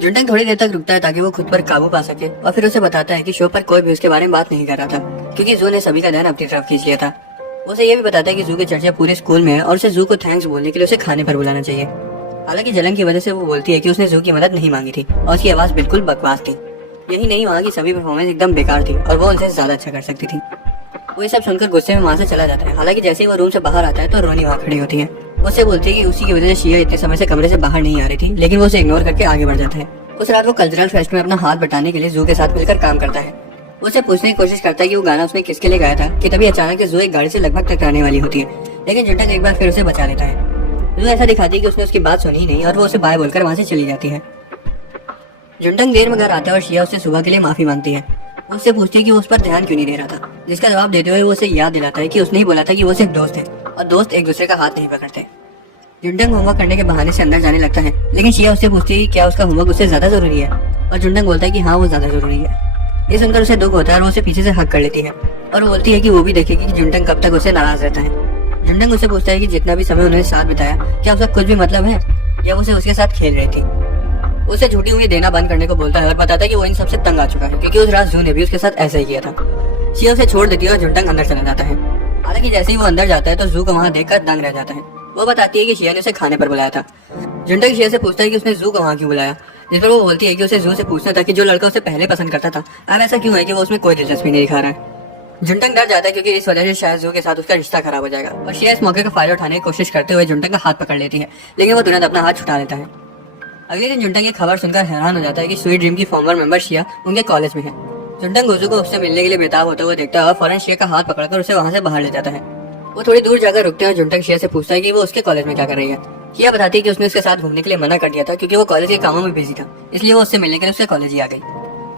जुंटंग थोड़ी देर तक रुकता है ताकि वो खुद पर काबू पा सके और फिर उसे बताता है कि शो पर कोई भी उसके बारे में बात नहीं कर रहा था क्योंकि जू ने सभी का ध्यान अपनी तरफ खींच लिया था। उसे ये भी बताता है कि जू की चर्चा पूरे स्कूल में है और उसे जू को थैंक्स बोलने के लिए उसे खाने पर बुलाना चाहिए। हालांकि जलन की वजह से वो बोलती है कि उसने जू की मदद नहीं मांगी थी और उसकी आवाज बिल्कुल बकवास थी। यही नहीं, वहाँ की सभी परफॉर्मेंस एकदम बेकार थी और वो उनसे ज्यादा अच्छा कर सकती थी। वो ये सब सुनकर गुस्से में वहाँ से चला जाता है। हालांकि जैसे ही वो रूम से बाहर आता है तो रोनी वहाँ खड़ी होती है। उससे बोलती है कि उसी की वजह से शिया इतने समय से कमरे से बाहर नहीं आ रही थी, लेकिन वो उसे इग्नोर करके आगे बढ़ जाता है। उस रात वो कल्चरल फेस्ट में अपना हाथ बटाने के लिए जू के साथ मिलकर काम करता है। उससे पूछने की कोशिश करता है कि वो गाना उसने किसके लिए गाया था कि तभी अचानक जू एक गाड़ी से लगभग टकराने वाली होती है, लेकिन जुंटंग एक बार फिर उसे बचा लेता है। जू ऐसा दिखाती है कि उसने उसकी बात सुनी ही नहीं और वो उसे बाय बोलकर वहाँ से चली जाती है। जुंटंग देर में घर आता है और शिया उससे सुबह के लिए माफी मांगती है। उससे पूछती है कि वो उस पर ध्यान क्यों नहीं दे रहा था, जिसका जवाब देते हुए वो उसे याद दिलाता है कि उसने ही बोला था कि वो सिर्फ दोस्त है और दोस्त एक दूसरे का हाथ नहीं पकड़ते। जुंटंग होमवर्क करने के बहाने से अंदर जाने लगता है, लेकिन शिया उससे पूछती है कि क्या उसका होमवर्क उससे ज्यादा जरूरी है और जुंटंग बोलता है कि हाँ वो ज्यादा जरूरी है। ये सुनकर उसे दुख होता है और वो उसे पीछे से हक कर लेती है और बोलती है कि वो भी देखेगी कि जुंटंग कब तक उसे नाराज रहता है। जुंटंग उससे पूछता है कि जितना भी समय उन्होंने साथ बिताया क्या उसका कुछ भी मतलब है या वो उसके साथ खेल रही थी। उसे झूठी उम्मीद देना बंद करने को बोलता है और बताता है कि वो इन सबसे तंग आ चुका है क्योंकि उस रात जू ने भी उसके साथ ऐसा ही किया था। शिया उसे छोड़ देती है और जुंटंग अंदर चला जाता है। हालांकि जैसे ही वो अंदर जाता है तो जू को वहाँ देखकर दंग रह जाता है। वो बताती है कि शिया ने उसे खाने पर बुलाया था। जुंटंग शिया से पूछता है कि उसने जू को वहाँ क्यों बुलाया, जिस पर वो बोलती है कि उसे जू से पूछना था कि जो लड़का उसे पहले पसंद करता था अब ऐसा क्यों है कि वो उसमें कोई दिलचस्पी नहीं दिखा रहा है। जुंटंग डर जाता है क्योंकि इस वजह से शायद जू के साथ उसका रिश्ता खराब हो जाएगा और शिया इस मौके का फायदा उठाने की कोशिश करते हुए जुंटंग का हाथ पकड़ लेती है, लेकिन वो तुरंत अपना हाथ छुटा लेता है। अगले दिन जुंटंग ये खबर सुनकर हैरान हो जाता है कि स्वीट ड्रीम की फॉर्मर मेंबर शिया उनके कॉलेज में है। जुंटंग गोजू को उससे मिलने के लिए बेताब होता हुआ देखता है और फौरन शिया का हाथ पकड़कर उसे वहाँ से बाहर ले जाता है। वो थोड़ी दूर जाकर रुकते हैं और जुंटंग शिया से पूछता है कि वो उसके कॉलेज में क्या कर रही है। शिया बताती है कि उसने उसके साथ घूमने के लिए मना कर दिया था क्योंकि वो कॉलेज के कामों में बिजी था, इसलिए वो उससे मिलने के लिए उसके कॉलेज ही आ गई।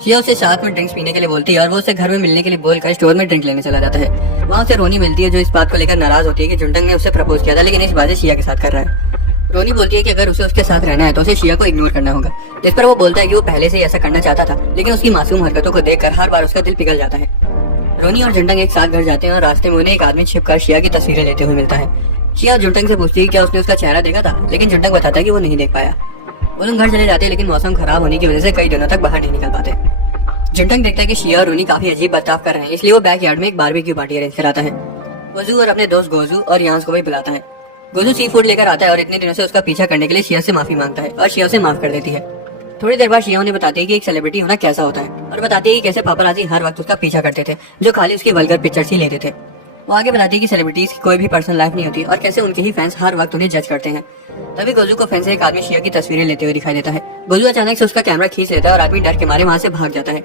शिया उसे साथ में ड्रिंक्स पीने के लिए बोलती है और वो उसे घर में मिलने के लिए बोलकर स्टोर में ड्रिंक लेने चला जाता है। वहाँ उसे रोनी मिलती है जो इस बात को लेकर नाराज होती है कि जुंटंग ने उसे प्रपोज किया था लेकिन इस बात से शिया के साथ कर रहा है। रोनी बोलती है कि अगर उसे उसके साथ रहना है तो उसे शिया को इग्नोर करना होगा, जिस पर वो बोलता है कि वो पहले से ही ऐसा करना चाहता था लेकिन उसकी मासूम हरकतों को देखकर हर बार उसका दिल पिघल जाता है। रोनी और जुंटंग एक साथ घर जाते हैं और रास्ते में उन्हें एक आदमी छिपकर शिया की तस्वीरें लेते हुए मिलता है। शिया जुंटंग से पूछती है क्या उसने उसका चेहरा देखा था, लेकिन जुंटंग बताता है कि वो नहीं देख पाया। वो लोग घर चले जाते हैं लेकिन मौसम खराब होने की वजह से कई दिनों तक बाहर नहीं निकल पाते। जुंटंग देखता है कि शिया और रोनी काफी अजीब बर्ताव कर रहे हैं, इसलिए वो बैकयार्ड में एक बारबेक्यू पार्टी अरेंज कराता है। वो जू और अपने दोस्त गोजू और यांस को भी बुलाता है। गोजू सी फूड लेकर आता है और इतने दिनों से उसका पीछा करने के लिए शिया से माफी मांगता है और शिया उसे माफ कर देती है। थोड़ी देर बाद शिया उन्हें बताती है कि एक सेलिब्रिटी होना कैसा होता है और बताती है कि कैसे पापराजी हर वक्त उसका पीछा करते थे जो खाली उसकी वल्गर पिक्चर्स ही लेते थे। वो आगे बताती है कि सेलिब्रिटीज की कोई भी पर्सनल लाइफ नहीं होती और कैसे उनके ही फैंस हर वक्त उन्हें जज करते हैं। तभी गोजू को फैन से एक आदमी शिया की तस्वीरें लेते हुए दिखाई देता है। गोजू अचानक से उसका कैमरा खींच लेता है और आदमी डर के मारे वहाँ से भाग जाता है।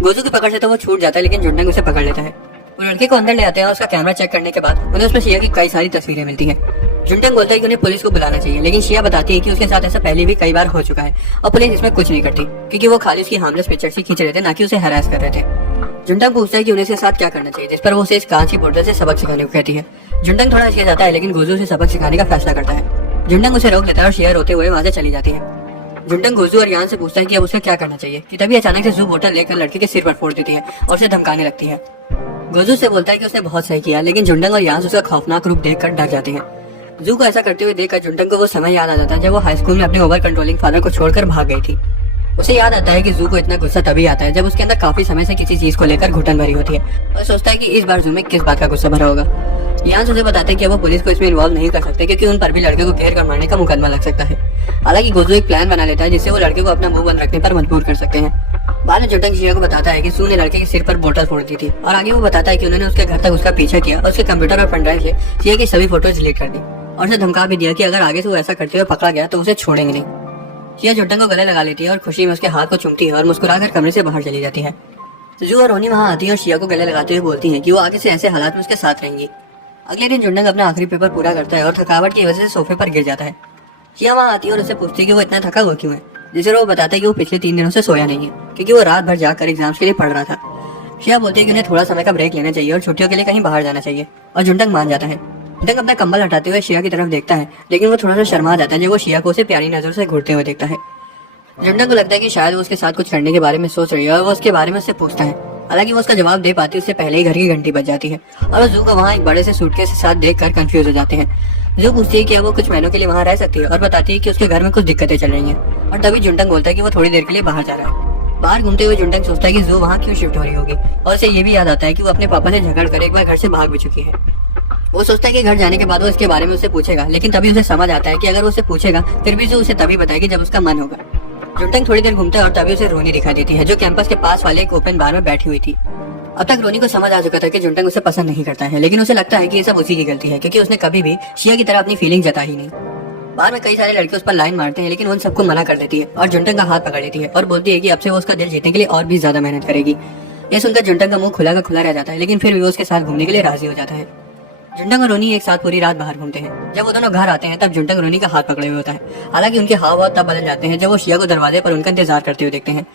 गोजू की पकड़ से तो वो छूट जाता है लेकिन जुंटंग उसे पकड़ लेता है। वो लड़के को अंदर ले आते हैं और उसका कैमरा चेक करने के बाद उन्हें उसमें शिया की कई सारी तस्वीरें मिलती हैं। जुंटंग बोलता है कि उन्हें पुलिस को बुलाना चाहिए, लेकिन शिया बताती है कि उसके साथ ऐसा पहले भी कई बार हो चुका है और पुलिस इसमें कुछ नहीं करती क्योंकि वो खाली उसकी हार्मलेस पिक्चर्स ही खींच रहे थे, ना कि उसे हरास कर रहे थे। जुंटंग पूछता है कि उन्हें इसके साथ क्या करना चाहिए, जिस पर वो उसे इस कांच की बोतल से सबक सिखाने को कहती है। जुंटंग थोड़ा हिचक जाता है लेकिन गोजू उसे सबक सिखाने का फैसला करता है। जुंटंग उसे रोक लेता है और शिया रोते हुए वहाँ से चली जाती है। जुंटंग गोजू और यान से पूछता है कि अब उसे क्या करना चाहिए कि तभी अचानक से जू बोतल लेकर लड़के के सिर पर फोड़ देती है और उसे धमकाने लगती है। गोजू से बोलता है कि उसने बहुत सही किया, लेकिन जुंटंग और यान उसका खौफनाक रूप देखकर डर जाते हैं। जू को ऐसा करते हुए देखकर जुंटंग को वो समय याद आ जाता है जब वो हाई स्कूल में अपने ओवर कंट्रोलिंग फादर को छोड़कर भाग गई थी। उसे याद आता है कि जू को इतना गुस्सा तभी आता है जब उसके अंदर काफी समय से किसी चीज को लेकर घुटन भरी होती है और सोचता है कि इस बार जू में किस बात का गुस्सा भरा होगा। यहाँ उसे बताते हैं कि वो पुलिस को इसमें इन्वॉल्व नहीं कर सकते क्योंकि उन पर भी लड़के को घेर कर मारने का मुकदमा लग सकता है। हालांकि गोजू एक प्लान बना लेता है जिससे वो लड़के को अपना मुंह बंद रखने पर मजबूर कर सकते हैं। बाद में जुंटंग शिया को बताता है कि जू ने लड़के के सिर पर बोतल फोड़ दी थी और आगे वो बताता है कि उन्होंने उसके घर तक उसका पीछा किया और उसके कंप्यूटर और पेनड्राइव से शिया की सभी फोटोज डिलीट कर दी और उसे धमका भी दिया कि अगर आगे से वो ऐसा करते हुए पकड़ा गया तो उसे छोड़ेंगे नहीं। शिया जुंटंग को गले लगा लेती है और खुशी में उसके हाथ को चूमती है और मुस्कुराकर कमरे से बाहर चली जाती है। जू और रोनी वहाँ आती है और शिया को गले लगाते हुए बोलती है कि वो आगे से ऐसे हालात में उसके साथ रहेंगी। अगले दिन जुंटंग अपना आखिरी पेपर पूरा करता है और थकावट की वजह से सोफे पर गिर जाता है। शिया वहाँ आती है और उसे पूछती है कि वो इतना थका हुआ क्यों है। जिसे वो बताता है कि वो पिछले 3 दिनों से सोया नहीं है क्योंकि वो रात भर जाकर एग्जाम्स के लिए पढ़ रहा था। शिया बोलती है कि उन्हें थोड़ा समय का ब्रेक लेना चाहिए और छुट्टियों के लिए कहीं बाहर जाना चाहिए, और जुंटंग मान जाता है। जुंटंग अपना कंबल हटाते हुए शिया की तरफ देखता है, लेकिन वो थोड़ा सा शर्मा जाता है जब वो शिया को उसे प्यारी नजर से घूरते हुए देखता है। जुंटंग को लगता है कि शायद वो उसके साथ कुछ करने के बारे में सोच रही है और वो उसके बारे में उससे पूछता है। हालांकि वो उसका जवाब दे पाती उससे पहले ही घर की घंटी बज जाती है और वो जू को वहाँ एक बड़े से सूटकेस के साथ देखकर कंफ्यूज हो जाते हैं। जू पूछती है कि वो कुछ महीनों के लिए वहाँ रह सकती है और बताती है कि उसके घर में कुछ दिक्कतें चल रही हैं, और तभी जुंटंग बोलता है कि वो थोड़ी देर के लिए बाहर जा रहा है। बाहर घूमते हुए जुंटंग सोचता है कि जू वहाँ क्यों शिफ्ट हो रही होगी, और उसे ये भी याद आता है कि वो अपने पापा से झगड़ कर एक बार घर से भाग भी चुकी है। वो सोचता है कि घर जाने के बाद वो इसके बारे में उससे पूछेगा, लेकिन तभी उसे समझ आता है कि अगर वो उसे पूछेगा फिर भी जू उसे तभी बताएगी जब उसका मन होगा। जुंटंग थोड़ी देर घूमता है और तभी उसे रोनी दिखाई देती है जो कैंपस के पास वाले एक ओपन बार में बैठी हुई थी। अब तक रोनी को समझ आ चुका था कि जुंटंग उसे पसंद नहीं करता है, लेकिन उसे लगता है कि ये सब उसी की गलती है क्योंकि उसने कभी भी शिया की तरह अपनी फीलिंग जता ही नहीं। बार में कई सारे लड़के उस पर लाइन मारते हैं, लेकिन उन सबको मना कर देती है और जुंटंग का हाथ पकड़ लेती है और बोलती है कि अब से वो उसका दिल जीतने के लिए और भी ज्यादा मेहनत करेगी। ये सुनकर जुंटंग का मुंह खुला का खुला रह जाता है, लेकिन फिर भी वो उसके साथ घूमने के लिए राजी हो जाता है। जुंटंग और रोनी एक साथ पूरी रात बाहर घूमते हैं। जब वो दोनों घर आते हैं तब जुंटंग रोनी का हाथ पकड़े हुए होता है। हालांकि उनके हाव भाव तब बदल जाते हैं जब वो शिया को दरवाजे पर उनका इंतजार करते हुए देखते हैं।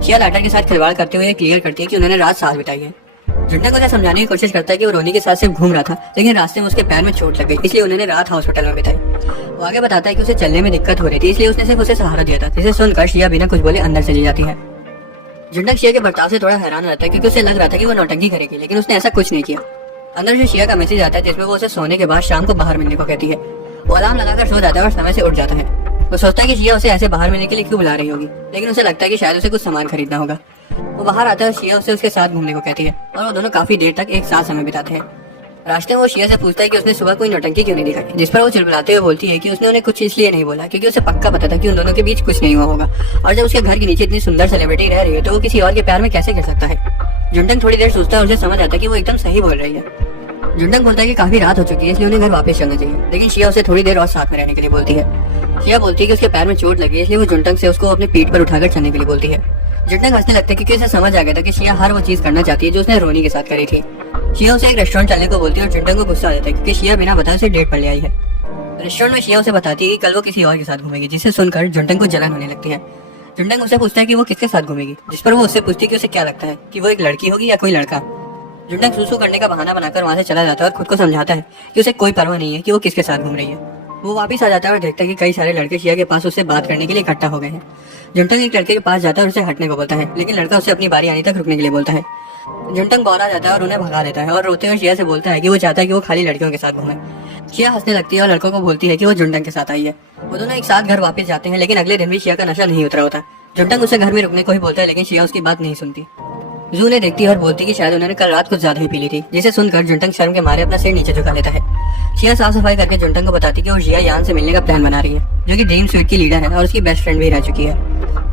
शिया लाइटर के साथ खिलवाड़ करते हुए क्लियर करती है कि उन्होंने रात साथ बिताई है। जुंटंग को समझाने की कोशिश करता है कि वो रोनी के साथ सिर्फ घूम रहा था, लेकिन रास्ते में उसके पैर में चोट लग गई, इसलिए उन्होंने रात हॉस्पिटल में बिताई। वो आगे बताता है कि उसे चलने में दिक्कत हो रही थी, इसलिए उसने सिर्फ उसे सहारा दिया था, जिसे सुनकर शिया बिना कुछ बोले अंदर चली जाती है। जुंटंग शिया के बर्ताव से थोड़ा हैरान रहता है क्योंकि उसे लग रहा था कि वो नौटंकी करेगी, लेकिन उसने ऐसा कुछ नहीं किया। अंदर से शिया का मैसेज आता है जिसमें वो उसे सोने के बाद शाम को बाहर मिलने को कहती है। वो अलार्म लगाकर सो जाता है और समय से उठ जाता है। वो सोचता है कि शिया उसे ऐसे बाहर मिलने के लिए क्यों बुला रही होगी, लेकिन उसे लगता है कि शायद उसे कुछ सामान खरीदना होगा। वो बाहर आता है और शिया उसे उसके साथ घूमने को कहती है और वो दोनों काफी देर तक एक साथ समय बिताते हैं। रास्ते में वो शिया से पूछता है कि उसने सुबह कोई नौटंकी क्यों नहीं दिखाई, जिस पर वो चिल्लाते हुए बोलती है कि उसने उन्हें कुछ इसलिए नहीं बोला क्योंकि उसे पक्का पता था कि उन दोनों के बीच कुछ नहीं हुआ होगा, और जब उसके घर के नीचे इतनी सुंदर सेलिब्रिटी रह रही है तो वो किसी और के प्यार में कैसे गिर सकता है। जुंटंग थोड़ी देर सोचता है और उसे समझ आता है कि वो एकदम सही बोल रही है। जुंटंग बोलता है कि काफी रात हो चुकी है इसलिए उन्हें घर वापस चलना चाहिए, लेकिन शिया उसे थोड़ी देर और साथ में रहने के लिए बोलती है। शिया बोलती है कि उसके पैर में चोट लगी है, इसलिए वो जुंटंग से उसको अपने पीठ पर उठाकर चलने के लिए बोलती है। जुंटंग हंसने लगता है क्योंकि उसे समझ आ गया था कि शिया हर वो चीज करना चाहती है जो उसने रोनी के साथ करी थी। शिया उसे एक रेस्टोरेंट चलने को बोलती है और जुंटंग को गुस्सा आ जाता है क्योंकि शिया बिना बताए उसे डेट पर ले आई है। रेस्टोरेंट में शिया उसे बताती है कि कल वो किसी और के साथ घूमेगी, जिसे सुनकर जुंटंग को जलन होने लगती है। जुंटंग उससे पूछता है कि वो किसके साथ घूमेगी, जिस पर वो उससे पूछती है कि उसे क्या लगता है कि वो एक लड़की होगी या कोई लड़का। जुंटंग सुसु करने का बहाना बनाकर वहां से चला जाता है और खुद को समझाता है कि उसे कोई परवाह नहीं है कि वो किसके साथ घूम रही है। वो वापस आ जाता है और देखता है कि कई सारे लड़के शिया के पास उससे बात करने के लिए इकट्ठा हो गए हैं। जुंटंग एक लड़के के पास जाता है और उसे हटने को बोलता है, लेकिन लड़का उसे अपनी बारी आने तक रुकने के लिए बोलता है। जुंटंग बौरा जाता है और उन्हें भगा देता है और रोते हुए शिया से बोलता है कि वो चाहता है कि वो खाली लड़कियों के साथ घूमे। शिया हंसने लगती है और लड़कों को बोलती है कि वो जुंटंग के साथ आई है। वो दोनों एक साथ घर वापस जाते हैं, लेकिन अगले दिन भी शिया का नशा नहीं उतरा होता। जुंटंग उसे घर में रुकने को ही बोलता है, लेकिन शिया उसकी बात नहीं सुनती। जू ने देखती है और बोलती है कि शायद उन्होंने कल रात कुछ ज्यादा ही पी ली थी, जिसे सुनकर जुंटंग शर्म के मारे अपना सिर नीचे झुका लेता है। शिया साफ सफाई करके जुंटंग को बताती है कि वो जिया यान से मिलने का प्लान बना रही है, जो कि ड्रीम स्वीट की लीडर है और उसकी बेस्ट फ्रेंड भी रह चुकी है।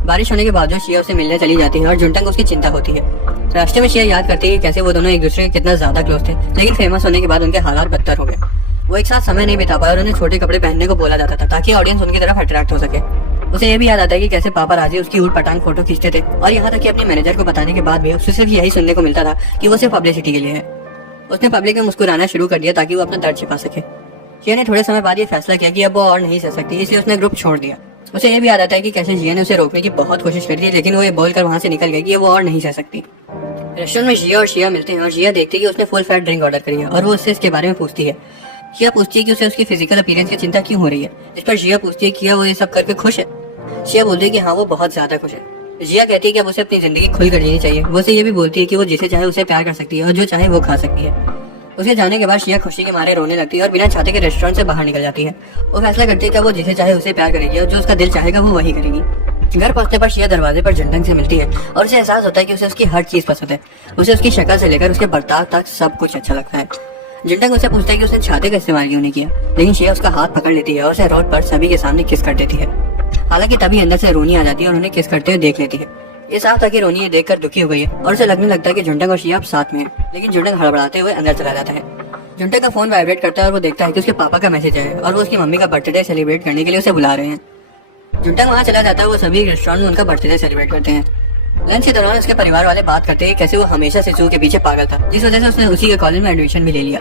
बारिश होने के बावजूद शिया उसे मिलने चली जाती है और जुंटंग उसकी चिंता होती है। रास्ते में शिया याद करती है कैसे वो दोनों एक दूसरे के कितना ज्यादा क्लोज थे, लेकिन फेमस होने के बाद उनके हालात बदतर हो गए। वो एक साथ समय नहीं बिता पाए और उन्हें छोटे कपड़े पहनने को बोला जाता था ताकि ऑडियंस उनकी तरफ अट्रैक्ट हो सके। उसे ये भी याद आता है कि कैसे पापा राजी उसकी ऊट पटांग फोटो खींचते थे, और यहाँ तक कि अपने मैनेजर को बताने के बाद भी उसे सिर्फ यही सुनने को मिलता था कि वो सिर्फ पब्लिसिटी के लिए है। उसने पब्लिक में मुस्कुराना शुरू कर दिया ताकि वो अपना दर्द छिपा सके। जिया ने थोड़े समय बाद ये फैसला किया कि अब वो और नहीं सह सकती, इसलिए उसने ग्रुप छोड़ दिया। उसे ये भी याद आता है कि कैसे जिया ने उसे रोकने की बहुत कोशिश करी, लेकिन वो ये बोलकर वहां से निकल गई कि वो और नहीं सह सकती। रेस्टोरेंट में जिया और शिया मिलते हैं और जिया देखती है कि उसने फुल फैट ड्रिंक ऑर्डर करी है और वो उससे इसके बारे में पूछती है। शिया पूछती है कि उसे उसकी फिजिकल अपीयरेंस की चिंता क्यों हो रही है, जिस पर जिया पूछती है कि वो ये सब करके खुश है। शिया बोलती है कि हाँ वो बहुत ज्यादा खुश है। जिया कहती है कि अब उसे अपनी जिंदगी खुलकर जीनी चाहिए। वो उसे ये भी बोलती है कि वो जिसे चाहे उसे प्यार कर सकती है और जो चाहे वो खा सकती है। उसके जाने के बाद शिया खुशी के मारे रोने लगती है और बिना चाहते के रेस्टोरेंट से बाहर निकल जाती है। वो फैसला करती है कि वो जिसे चाहे उसे प्यार करेगी और जो उसका दिल चाहेगा वो वही करेगी। घर पहुंचने पर शिया दरवाजे पर जुंटंग से मिलती है और उसे एहसास होता है कि उसे उसकी हर चीज पसंद है। उसे उसकी शक्ल से लेकर उसके बर्ताव तक सब कुछ अच्छा लगता है। जुंटंग उससे पूछता है कि उसने छाते का इस्तेमाल क्यों नहीं किया, लेकिन शिया उसका हाथ पकड़ लेती है और उसे रोड पर सभी के सामने किस कर देती है। हालांकि तभी अंदर से रोनी आ जाती है और उन्हें किस करते हुए देख लेती है। ये साफ था कि रोनी ये देखकर दुखी हो गई है और उसे लगने लगता है कि जुंटंग और शिया अब साथ में है, लेकिन जुंटंग हड़बड़ाते हुए अंदर चला जाता है। जुंटंग का फोन वाइब्रेट करता है और वो देखता है कि उसके पापा का मैसेज है और वो उसकी मम्मी का बर्थडे सेलिब्रेट करने के लिए उसे बुला रहे हैं। जुंटंग वहाँ चला जाता है। वो सभी रेस्टोरेंट में उनका बर्थडे सेलिब्रेट करते हैं। लंच के दौरान उसके परिवार वाले बात करते हैं कैसे वो हमेशा से जू के पीछे पागल था, जिस वजह से उसने उसी के कॉलेज में एडमिशन भी ले लिया।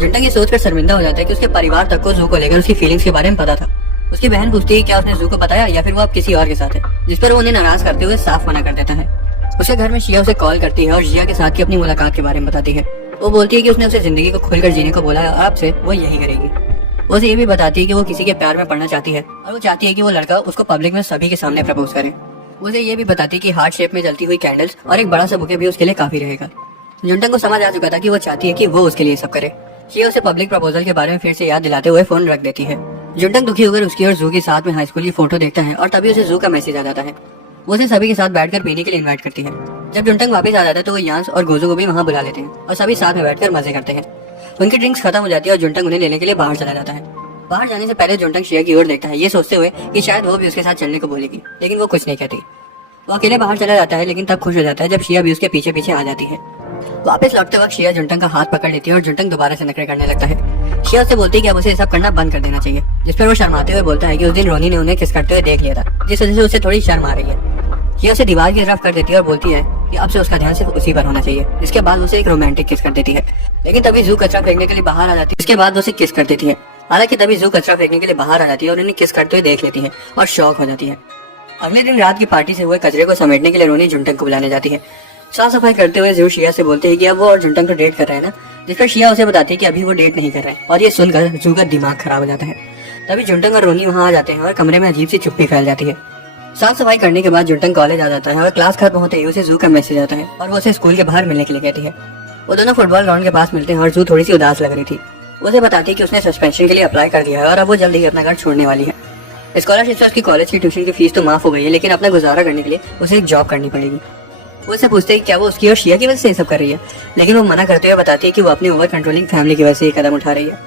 जुंटंग ये सोचकर शर्मिंदा हो जाता है कि उसके परिवार तक को जू को लेकर उसकी फीलिंग्स के बारे में पता था। उसकी बहन पूछती है क्या उसने जू को बताया या फिर वो अब किसी और के साथ है, जिस पर वो उन्हें नाराज करते हुए साफ मना कर देता है। उसके घर में शिया उसे कॉल करती है और जिया के साथ की अपनी मुलाकात के बारे में बताती है। वो बोलती है कि उसने उसे जिंदगी को खुलकर जीने को बोला है और अब से वो यही करेगी। वो उसे ये भी बताती है कि वो किसी के प्यार में पड़ना चाहती है और वो चाहती है कि वो लड़का उसको पब्लिक में सभी के सामने प्रपोज करे। वो उसे ये भी बताती है कि हार्ट शेप में जलती हुई कैंडल्स और एक बड़ा सा बुके भी उसके लिए काफी रहेगा। जुंटन को समझ आ चुका था कि वो चाहती है कि वो उसके लिए सब करे। शिया उसे पब्लिक प्रपोजल के बारे में फिर से याद दिलाते हुए फोन रख देती है। जुंटन दुखी होकर उसकी और जू के साथ में हाई स्कूल की फोटो देखता है और तभी उसे जू का मैसेज आ जाता है। वो उसे सभी के साथ बैठकर पीने के लिए इनवाइट करती है। जब जुंटन वापस आ जाता है तो वो यांस और गोजो को भी वहाँ बुला लेते हैं और सभी साथ में बैठकर मजे करते हैं। उनकी ड्रिंक्स खत्म हो जाती है और जुंटन उन्हें लेने के लिए बाहर चला जाता है। बाहर जाने से पहले जुंटन शिया की ओर देखता है, ये सोचते हुए कि शायद वो भी उसके साथ चलने को बोलेगी, लेकिन वो कुछ नहीं कहती। वो अकेले बाहर चला जाता है लेकिन तब खुश हो जाता है जब शिया भी उसके पीछे पीछे आ जाती है। वापस लौटते वक्त शिया जुंटन का हाथ पकड़ लेती है और जुंटन दोबारा से नखरे करने लगता है। शिया उससे बोलती है कि अब उसे सब करना बंद कर देना चाहिए, जिस पर वो शर्माते हुए बोलता है कि उस दिन रोनी ने उन्हें किस करते हुए देख लिया था, जिस वजह से उसे थोड़ी शर्म आ रही है। शिया उसे दीवार की तरफ कर देती है और बोलती है कि अब से उसका ध्यान सिर्फ उसी पर होना चाहिए। इसके बाद उसे एक रोमांटिक किस कर देती है, लेकिन तभी जू कचरा फेंकने के लिए बाहर आ जाती है। इसके बाद वो उसे किस कर देती है। हालांकि तभी जू कचरा फेंकने के लिए बाहर आ जाती है और उन्हें किस करते हुए देख लेती है और शॉक हो जाती है। अगले दिन रात की पार्टी से हुए कचरे को समेटने के लिए रोनी जुंटन को बुलाने जाती है। साफ सफाई करते हुए जू शिया से बोलते हैं कि अब वो और जुंटन को डेट कर रहे हैं ना, जिस पर शिया उसे बताती है कि अभी वो डेट नहीं कर रहे हैं और ये सुनकर जू का दिमाग खराब हो जाता है। तभी जुंटन और रोनी वहाँ आ जाते हैं और कमरे में अजीब सी चुप्पी फैल जाती है। साफ सफाई करने के बाद जुंटन कॉलेज आ जाता है और क्लास खत्म होते ही उसे जू का मैसेज आता है और वो उसे स्कूल के बाहर मिलने के लिए कहती है। वो दोनों फुटबॉल ग्राउंड के पास मिलते हैं और जू थोड़ी सी उदास लग रही थी। वो उसे बताती है कि उसने सस्पेंशन के लिए अप्लाई कर दिया है और अब वो जल्द ही अपना घर छोड़ने वाली है। स्कॉलरशिप से उसकी कॉलेज की ट्यूशन की फीस तो माफ हो गई है, लेकिन अपना गुजारा करने के लिए उसे एक जॉब करनी पड़ेगी। वो उसे पूछते हैं क्या वो उसकी और शिया की वजह से ये सब कर रही है, लेकिन वो मना करते हुए बताती है कि वो अपनी ओवर कंट्रोलिंग फैमिली की वजह से ये कदम उठा रही है।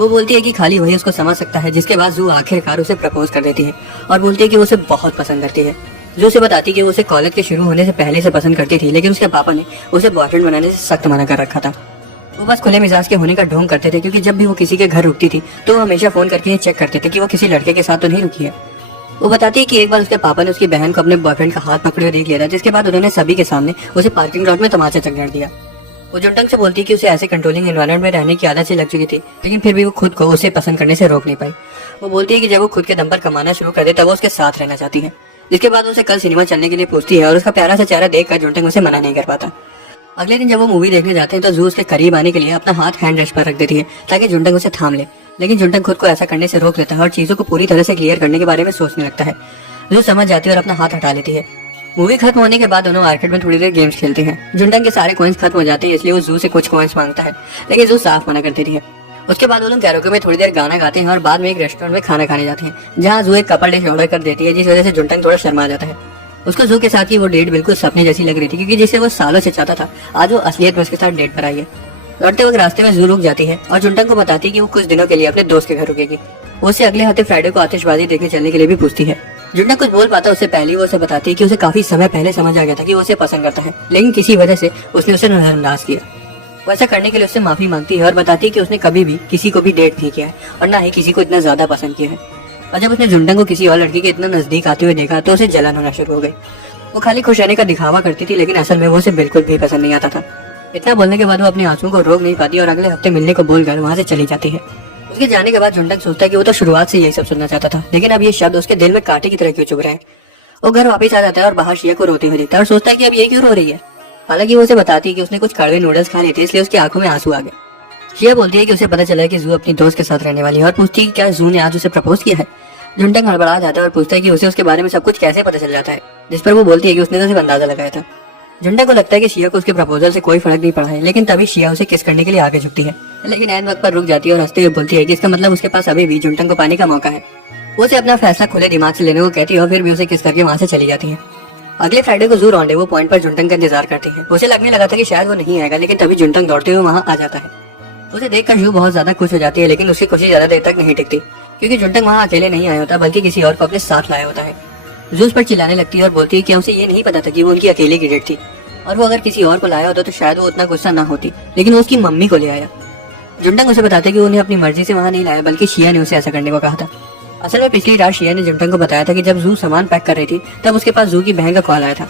वो बोलती है कि खाली वही उसको समझ सकता है, जिसके बाद जू आखिरकार उसे प्रपोज कर देती है और बोलती है कि वो उसे बहुत पसंद करती है। जो उसे बताती है कि वो उसे कॉलेज के शुरू होने से पहले से पसंद करती थी, लेकिन उसके पापा ने उसे बॉयफ्रेंड बनाने से सख्त मना कर रखा था। वो बस खुले मिजाज के होने का ढोंग करते थे, क्योंकि जब भी वो किसी के घर रुकती थी तो वो हमेशा फोन करके चेक करते थे कि वो किसी लड़के के साथ तो नहीं रुकी है। वो बताती है कि एक बार उसके पापा ने उसकी बहन को अपने बॉयफ्रेंड का हाथ पकड़े हुए देख लिया था, जिसके बाद उन्होंने सभी के सामने उसे पार्किंग लॉट में तमाचा चढ़ दिया। वो जुंटन से बोलती है कि उसे ऐसे कंट्रोलिंग एनवायरनमेंट में रहने की आदत सी लग चुकी थी, लेकिन फिर भी वो खुद को उसे पसंद करने से रोक नहीं पाई। वो बोलती है कि जब वो खुद के दम पर कमाना शुरू कर दे तब वो उसके साथ रहना चाहती है। जिसके बाद उसे कल सिनेमा चलने के लिए पूछती है और उसका प्यारा सा चेहरा देखकर जुंटन उसे मना नहीं कर पाता। अगले दिन जब वो मूवी देखने जाते हैं तो जू उसके करीब आने के लिए अपना हाथ हैंड रेस्ट पर रख देती है ताकि जुंटन उसे थाम ले, लेकिन जुंटन खुद को ऐसा करने से रोक लेता है और चीजों को पूरी तरह से क्लियर करने के बारे में सोचने लगता है। जू समझ जाती है और अपना हाथ हटा लेती है। मूवी खत्म होने के बाद दोनों मार्केट में थोड़ी देर गेम्स खेलते हैं। जुंटन के सारे कॉइंस खत्म हो जाते हैं, इसलिए वो जू से कुछ कॉइंस मांगता है, लेकिन जू साफ मना कर देती है। उसके बाद वो लोग कैरोके में थोड़ी देर गाना गाते हैं और बाद में एक रेस्टोरेंट में खाना खाने जाते हैं, जहाँ जू एक कपल डिश ऑर्डर कर देती है, जिस वजह से जुंटन थोड़ा शर्मा जाता है। उसको जू के साथ ही वो डेट बिल्कुल सपने जैसी लग रही थी, क्योंकि जिसे वो सालों से चाहता था आज वो असलियत में उसके साथ डेट पर आई है। लौटते वक्त रास्ते में जू रुक जाती है और जुंटन को बताती है कि वो कुछ दिनों के लिए अपने दोस्त के घर रुकेगी। वो उसे अगले हफ्ते फ्राइडे को आतिशबाजी देखने चलने के लिए भी पूछती है। जुंटन कुछ बोल पाता उससे पहले वो उसे बताती है कि उसे काफी समय पहले समझ आ गया था कि वो उसे पसंद करता है, लेकिन किसी वजह से उसने उसे नजरअंदाज किया। वो ऐसा करने के लिए उससे माफी मांगती है और बताती है कि उसने कभी भी किसी को भी डेट नहीं किया है और ना ही किसी को इतना ज्यादा पसंद किया है। और जब उसने जुंटन को किसी और लड़की के इतना नजदीक आते हुए देखा तो उसे जलन होना शुरू हो गई। वो खाली खुश रहने का दिखावा करती थी, लेकिन असल में वो उसे बिल्कुल भी पसंद नहीं आता था। इतना बोलने के बाद वो अपने आंसुओं को रोक नहीं पाती और अगले हफ्ते मिलने को बोलकर वहाँ से चली जाती है। उसके जाने के बाद जुंटन सोचता है कि वो तो शुरुआत से यही सब सुनना चाहता था, लेकिन अब ये शब्द उसके दिल में कांटे की तरह क्यों चुभ रहे हैं। वो घर वापस आ जाता है और बाहर शिया को रोते हुए देखता है और सोचता है कि अब ये क्यों रो रही है। हालांकि वो उसे बताती है कि उसने कुछ कड़वे नूडल्स खा लिए थे, इसलिए उसकी आंखों में आंसू आ गए। शिया बोलती है कि उसे पता चला है कि जू अपनी दोस्त के साथ रहने वाली है और पूछती है कि क्या जू ने आज उसे प्रपोज किया है। जुंटन हड़बड़ा जाता है और पूछता है कि उसे उसके बारे में सब कुछ कैसे पता चल जाता है, जिस पर वो बोलती है कि उसने तो सिर्फ अंदाजा लगाया था। जुंटन को लगता है कि शिया को उसके प्रपोजल से कोई फर्क नहीं पड़ा है, लेकिन तभी शिया उसे किस करने के लिए आगे झुकती है, लेकिन ऐन वक्त पर रुक जाती है और हंसते हुए बोलती है कि इसका मतलब उसके पास अभी भी जुंटन को पाने का मौका है। वो उसे अपना फैसला खुले दिमाग से लेने को कहती है और फिर भी उसे किस करके वहाँ से चली जाती है। अगले फ्राइडे को जू रॉन्डेवू पॉइंट पर जुंटन का इंतजार करती है। उसे लगने लगा था कि शायद वो नहीं आएगा, लेकिन तभी जुंटन दौड़ते हुए वहाँ आ जाता है। उसे देखकर जू बहुत ज्यादा खुश हो जाती है, लेकिन उसकी खुशी ज्यादा देर तक नहीं टिकती, क्योंकि जुंटन वहाँ अकेले नहीं आया होता बल्कि किसी और को अपने साथ लाया होता है। जू उस पर चिल्लाने लगती है और बोलती है कि उसे ये नहीं पता था कि वो उनकी अकेले की डेट थी, और वो अगर किसी और को लाया होता तो शायद वो उतना गुस्सा ना होती, लेकिन वो उसकी मम्मी को ले आया। जुंटन उसे बताते कि उन्हें अपनी मर्जी से वहाँ नहीं लाया, बल्कि शिया ने उसे ऐसा करने को कहा था। असल में पिछली रात शिया ने जुंटन को बताया था कि जब जू सामान पैक कर रही थी तब उसके पास जू की बहन का कॉल आया था।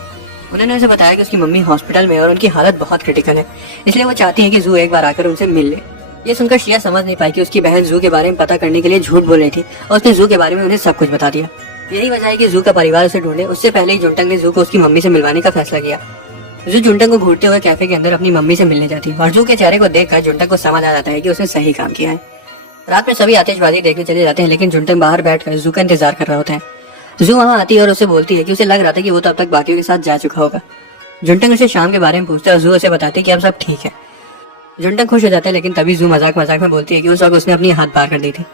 उन्होंने उसे बताया कि उसकी मम्मी हॉस्पिटल में है और उनकी हालत बहुत क्रिटिकल है, इसलिए वो चाहती है कि जू एक बार आकर उनसे मिल ले। ये सुनकर शिया समझ नहीं पाई कि उसकी बहन जू के बारे में पता करने के लिए झूठ बोल रही थी और उसने जू के बारे में उन्हें सब कुछ बता दिया। यही वजह है कि जू का परिवार उसे ढूंढे उससे पहले ही जुंटंग ने जू को उसकी मम्मी से मिलवाने का फैसला किया। जू जुंटंग को घूरते हुए कैफे के अंदर अपनी मम्मी से मिलने जाती है और जू के चेहरे को देखकर जुंटंग को समझ आ जाता है कि उसने सही काम किया है। रात में सभी आतिशबाजी देखने चले जाते हैं, लेकिन जुंटंग बाहर बैठकर जू का इंतजार कर रहा होता है। जू वहां आती है और उसे बोलती है कि उसे लग रहा था कि वो तो अब तक बाकियों के साथ जा चुका होगा। जुंटंग उसे शाम के बारे में पूछता है और जू उसे बताती है कि अब सब ठीक है। जुंटंग खुश हो जाता है, लेकिन तभी जू मजाक मजाक में बोलती है कि उस वक्त उसने अपनी हाथ पार कर दी थी।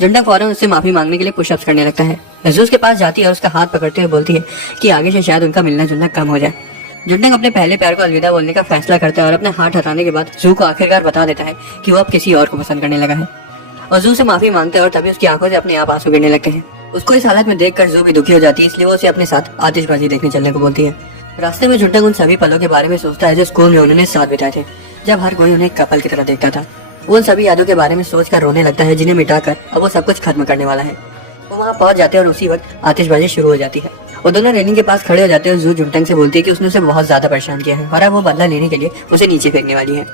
जुंटंग फौरन उससे माफी मांगने के लिए पुशअप्स करने लगता है। जू उसके पास जाती है और उसका हाथ पकड़ते हुए बोलती है कि आगे से शायद उनका मिलना जुलना कम हो जाए। जुंटंग अपने पहले प्यार को अलविदा बोलने का फैसला करता है और अपने हाथ हटाने के बाद जू को आखिरकार बता देता है कि वो अब किसी और को पसंद करने लगा है और जू से माफी मांगता है और तभी उसकी आंखों से अपने आप आंसू गिरने लगते हैं। उसको इस हालत में देखकर जू भी दुखी हो जाती है, इसलिए वो उसे अपने साथ आतिशबाजी देखने चलने को बोलती है। रास्ते में जुंटंग उन सभी पलों के बारे में सोचता है जो स्कूल में उन्होंने साथ बिताए थे, जब हर कोई उन्हें कपल की तरह देखता था। वो उन सभी यादों के बारे में सोचकर रोने लगता है जिन्हें मिटाकर अब वो सब कुछ खत्म करने वाला है। वो वहाँ पहुंच जाते हैं और उसी वक्त आतिशबाजी शुरू हो जाती है। वो दोनों रेलिंग के पास खड़े हो जाते हैं और जू जुंटंग से बोलती है कि उसने उसे बहुत ज्यादा परेशान किया है और अब वो बदला लेने के लिए उसे नीचे फेंकने वाली है।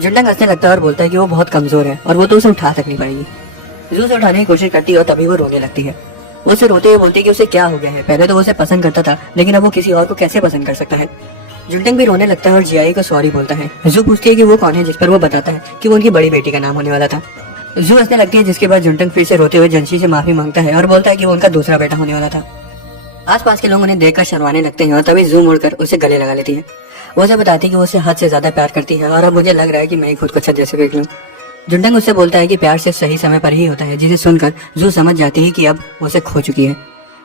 जुंटंग हंसने लगता है और बोलता है कि वो बहुत कमजोर है और वो तो उसे उठा तक नहीं पाएगी। जू उसे उठाने की कोशिश करती है और तभी वो रोने लगती है। वो उसे रोते हुए बोलती है कि उसे क्या हो गया है, पहले तो वो उसे पसंद करता था लेकिन अब वो किसी और को कैसे पसंद कर सकता है। जुंटंग भी रोने लगता है और जियाई को सॉरी बोलता है। जू पूछती है कि वो कौन है, जिस पर वो बताता है कि वो उनकी बड़ी बेटी का नाम होने वाला था। जू हंसने लगती है, जिसके बाद जुंटंग फिर से रोते हुए जंशी से माफी मांगता है और बोलता है कि वो उनका दूसरा बेटा होने वाला था। आसपास के लोग उन्हें देखकर शर्माने लगते हैं और तभी जू मुड़कर उसे गले लगा लेती है। वो उसे बताती है कि वो उसे हद से ज्यादा प्यार करती है और अब मुझे लग रहा है कि मैं ही खुद को छज्जे से फेंक लूं। जुंटंग उससे बोलता है कि प्यार सिर्फ सही समय पर ही होता है, जिसे सुनकर जू समझ जाती है कि अब वो उसे खो चुकी है।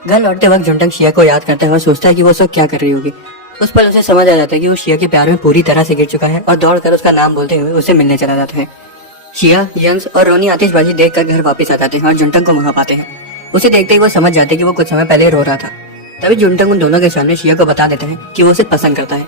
घर लौटते वक्त जुंटंग शिया को याद करता है और सोचता है कि वो सब क्या कर रही होगी। उस पल उसे समझ आ जाता है कि वो शिया के प्यार में पूरी तरह से गिर चुका है और दौड़कर उसका नाम बोलते हुए उसे मिलने चला जाता है। शिया, यंग्स और रोनी आतिशबाजी देखकर घर वापस आ जाते हैं और जुंटंग को वहां पाते हैं। उसे देखते ही वो समझ जाते हैं कि वो कुछ समय पहले रो रहा था। तभी जुंटंग उन दोनों के सामने शिया को बता देता है कि वो उसे पसंद करता है।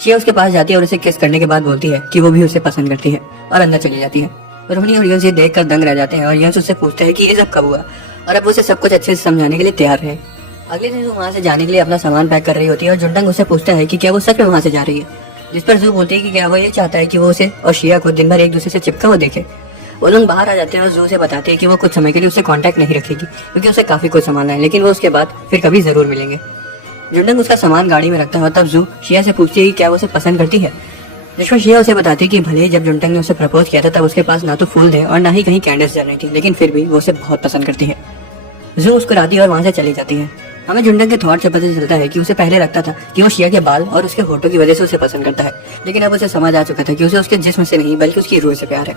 शिया उसके पास जाती है और उसे किस करने के बाद बोलती है कि वो भी उसे पसंद करती है और अंदर चली जाती है। रोनी और यंग्स ये देखकर दंग रह जाते हैं और यंग्स उससे पूछते हैं कि ये सब कब हुआ और अब उसे सब कुछ अच्छे से समझाने के लिए तैयार है। अगले दिन वो वहाँ से जाने के लिए अपना सामान पैक कर रही होती है और जुंटंग उससे पूछता है कि क्या वो सच में वहाँ से जा रही है, जिस पर जू बोलती है कि क्या वो ये चाहता है कि वो उसे और शिया को दिन भर एक दूसरे से चिपका हुआ देखे। वो लोग बाहर आ जाते हैं और जू से बताते हैं कि वो कुछ समय के लिए उससे कांटेक्ट नहीं रखेगी क्योंकि उसे काफी कुछ सामान है, लेकिन वो उसके बाद फिर कभी जरूर मिलेंगे। जुंटंग उसका सामान गाड़ी में रखता है और तब जू शिया से पूछती है कि क्या वो उसे पसंद करती है, जिस पर शिया उसे बताती है कि भले ही जब जुंटंग ने उसे प्रपोज किया था तब उसके पास ना तो फूल थे और ना ही कहीं कैंडल्स जल रही थी, लेकिन फिर भी वो उसे बहुत पसंद करती है। जू मुस्कुराती है और वहां से चली जाती है। हमें जुंटंग के थॉट से पता चलता है कि उसे पहले लगता था कि वो शिया के बाल और उसके होठों की वजह से उसे पसंद करता है, लेकिन अब उसे समझ आ चुका था कि उसे उसके जिस्म से नहीं बल्कि उसकी रूह से प्यार है।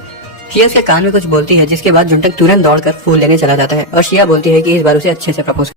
शिया उसके कान में कुछ बोलती है, जिसके बाद जुंटंग तुरंत दौड़कर फूल लेने चला जाता है और शिया बोलती है कि इस बार उसे अच्छे से प्रपोज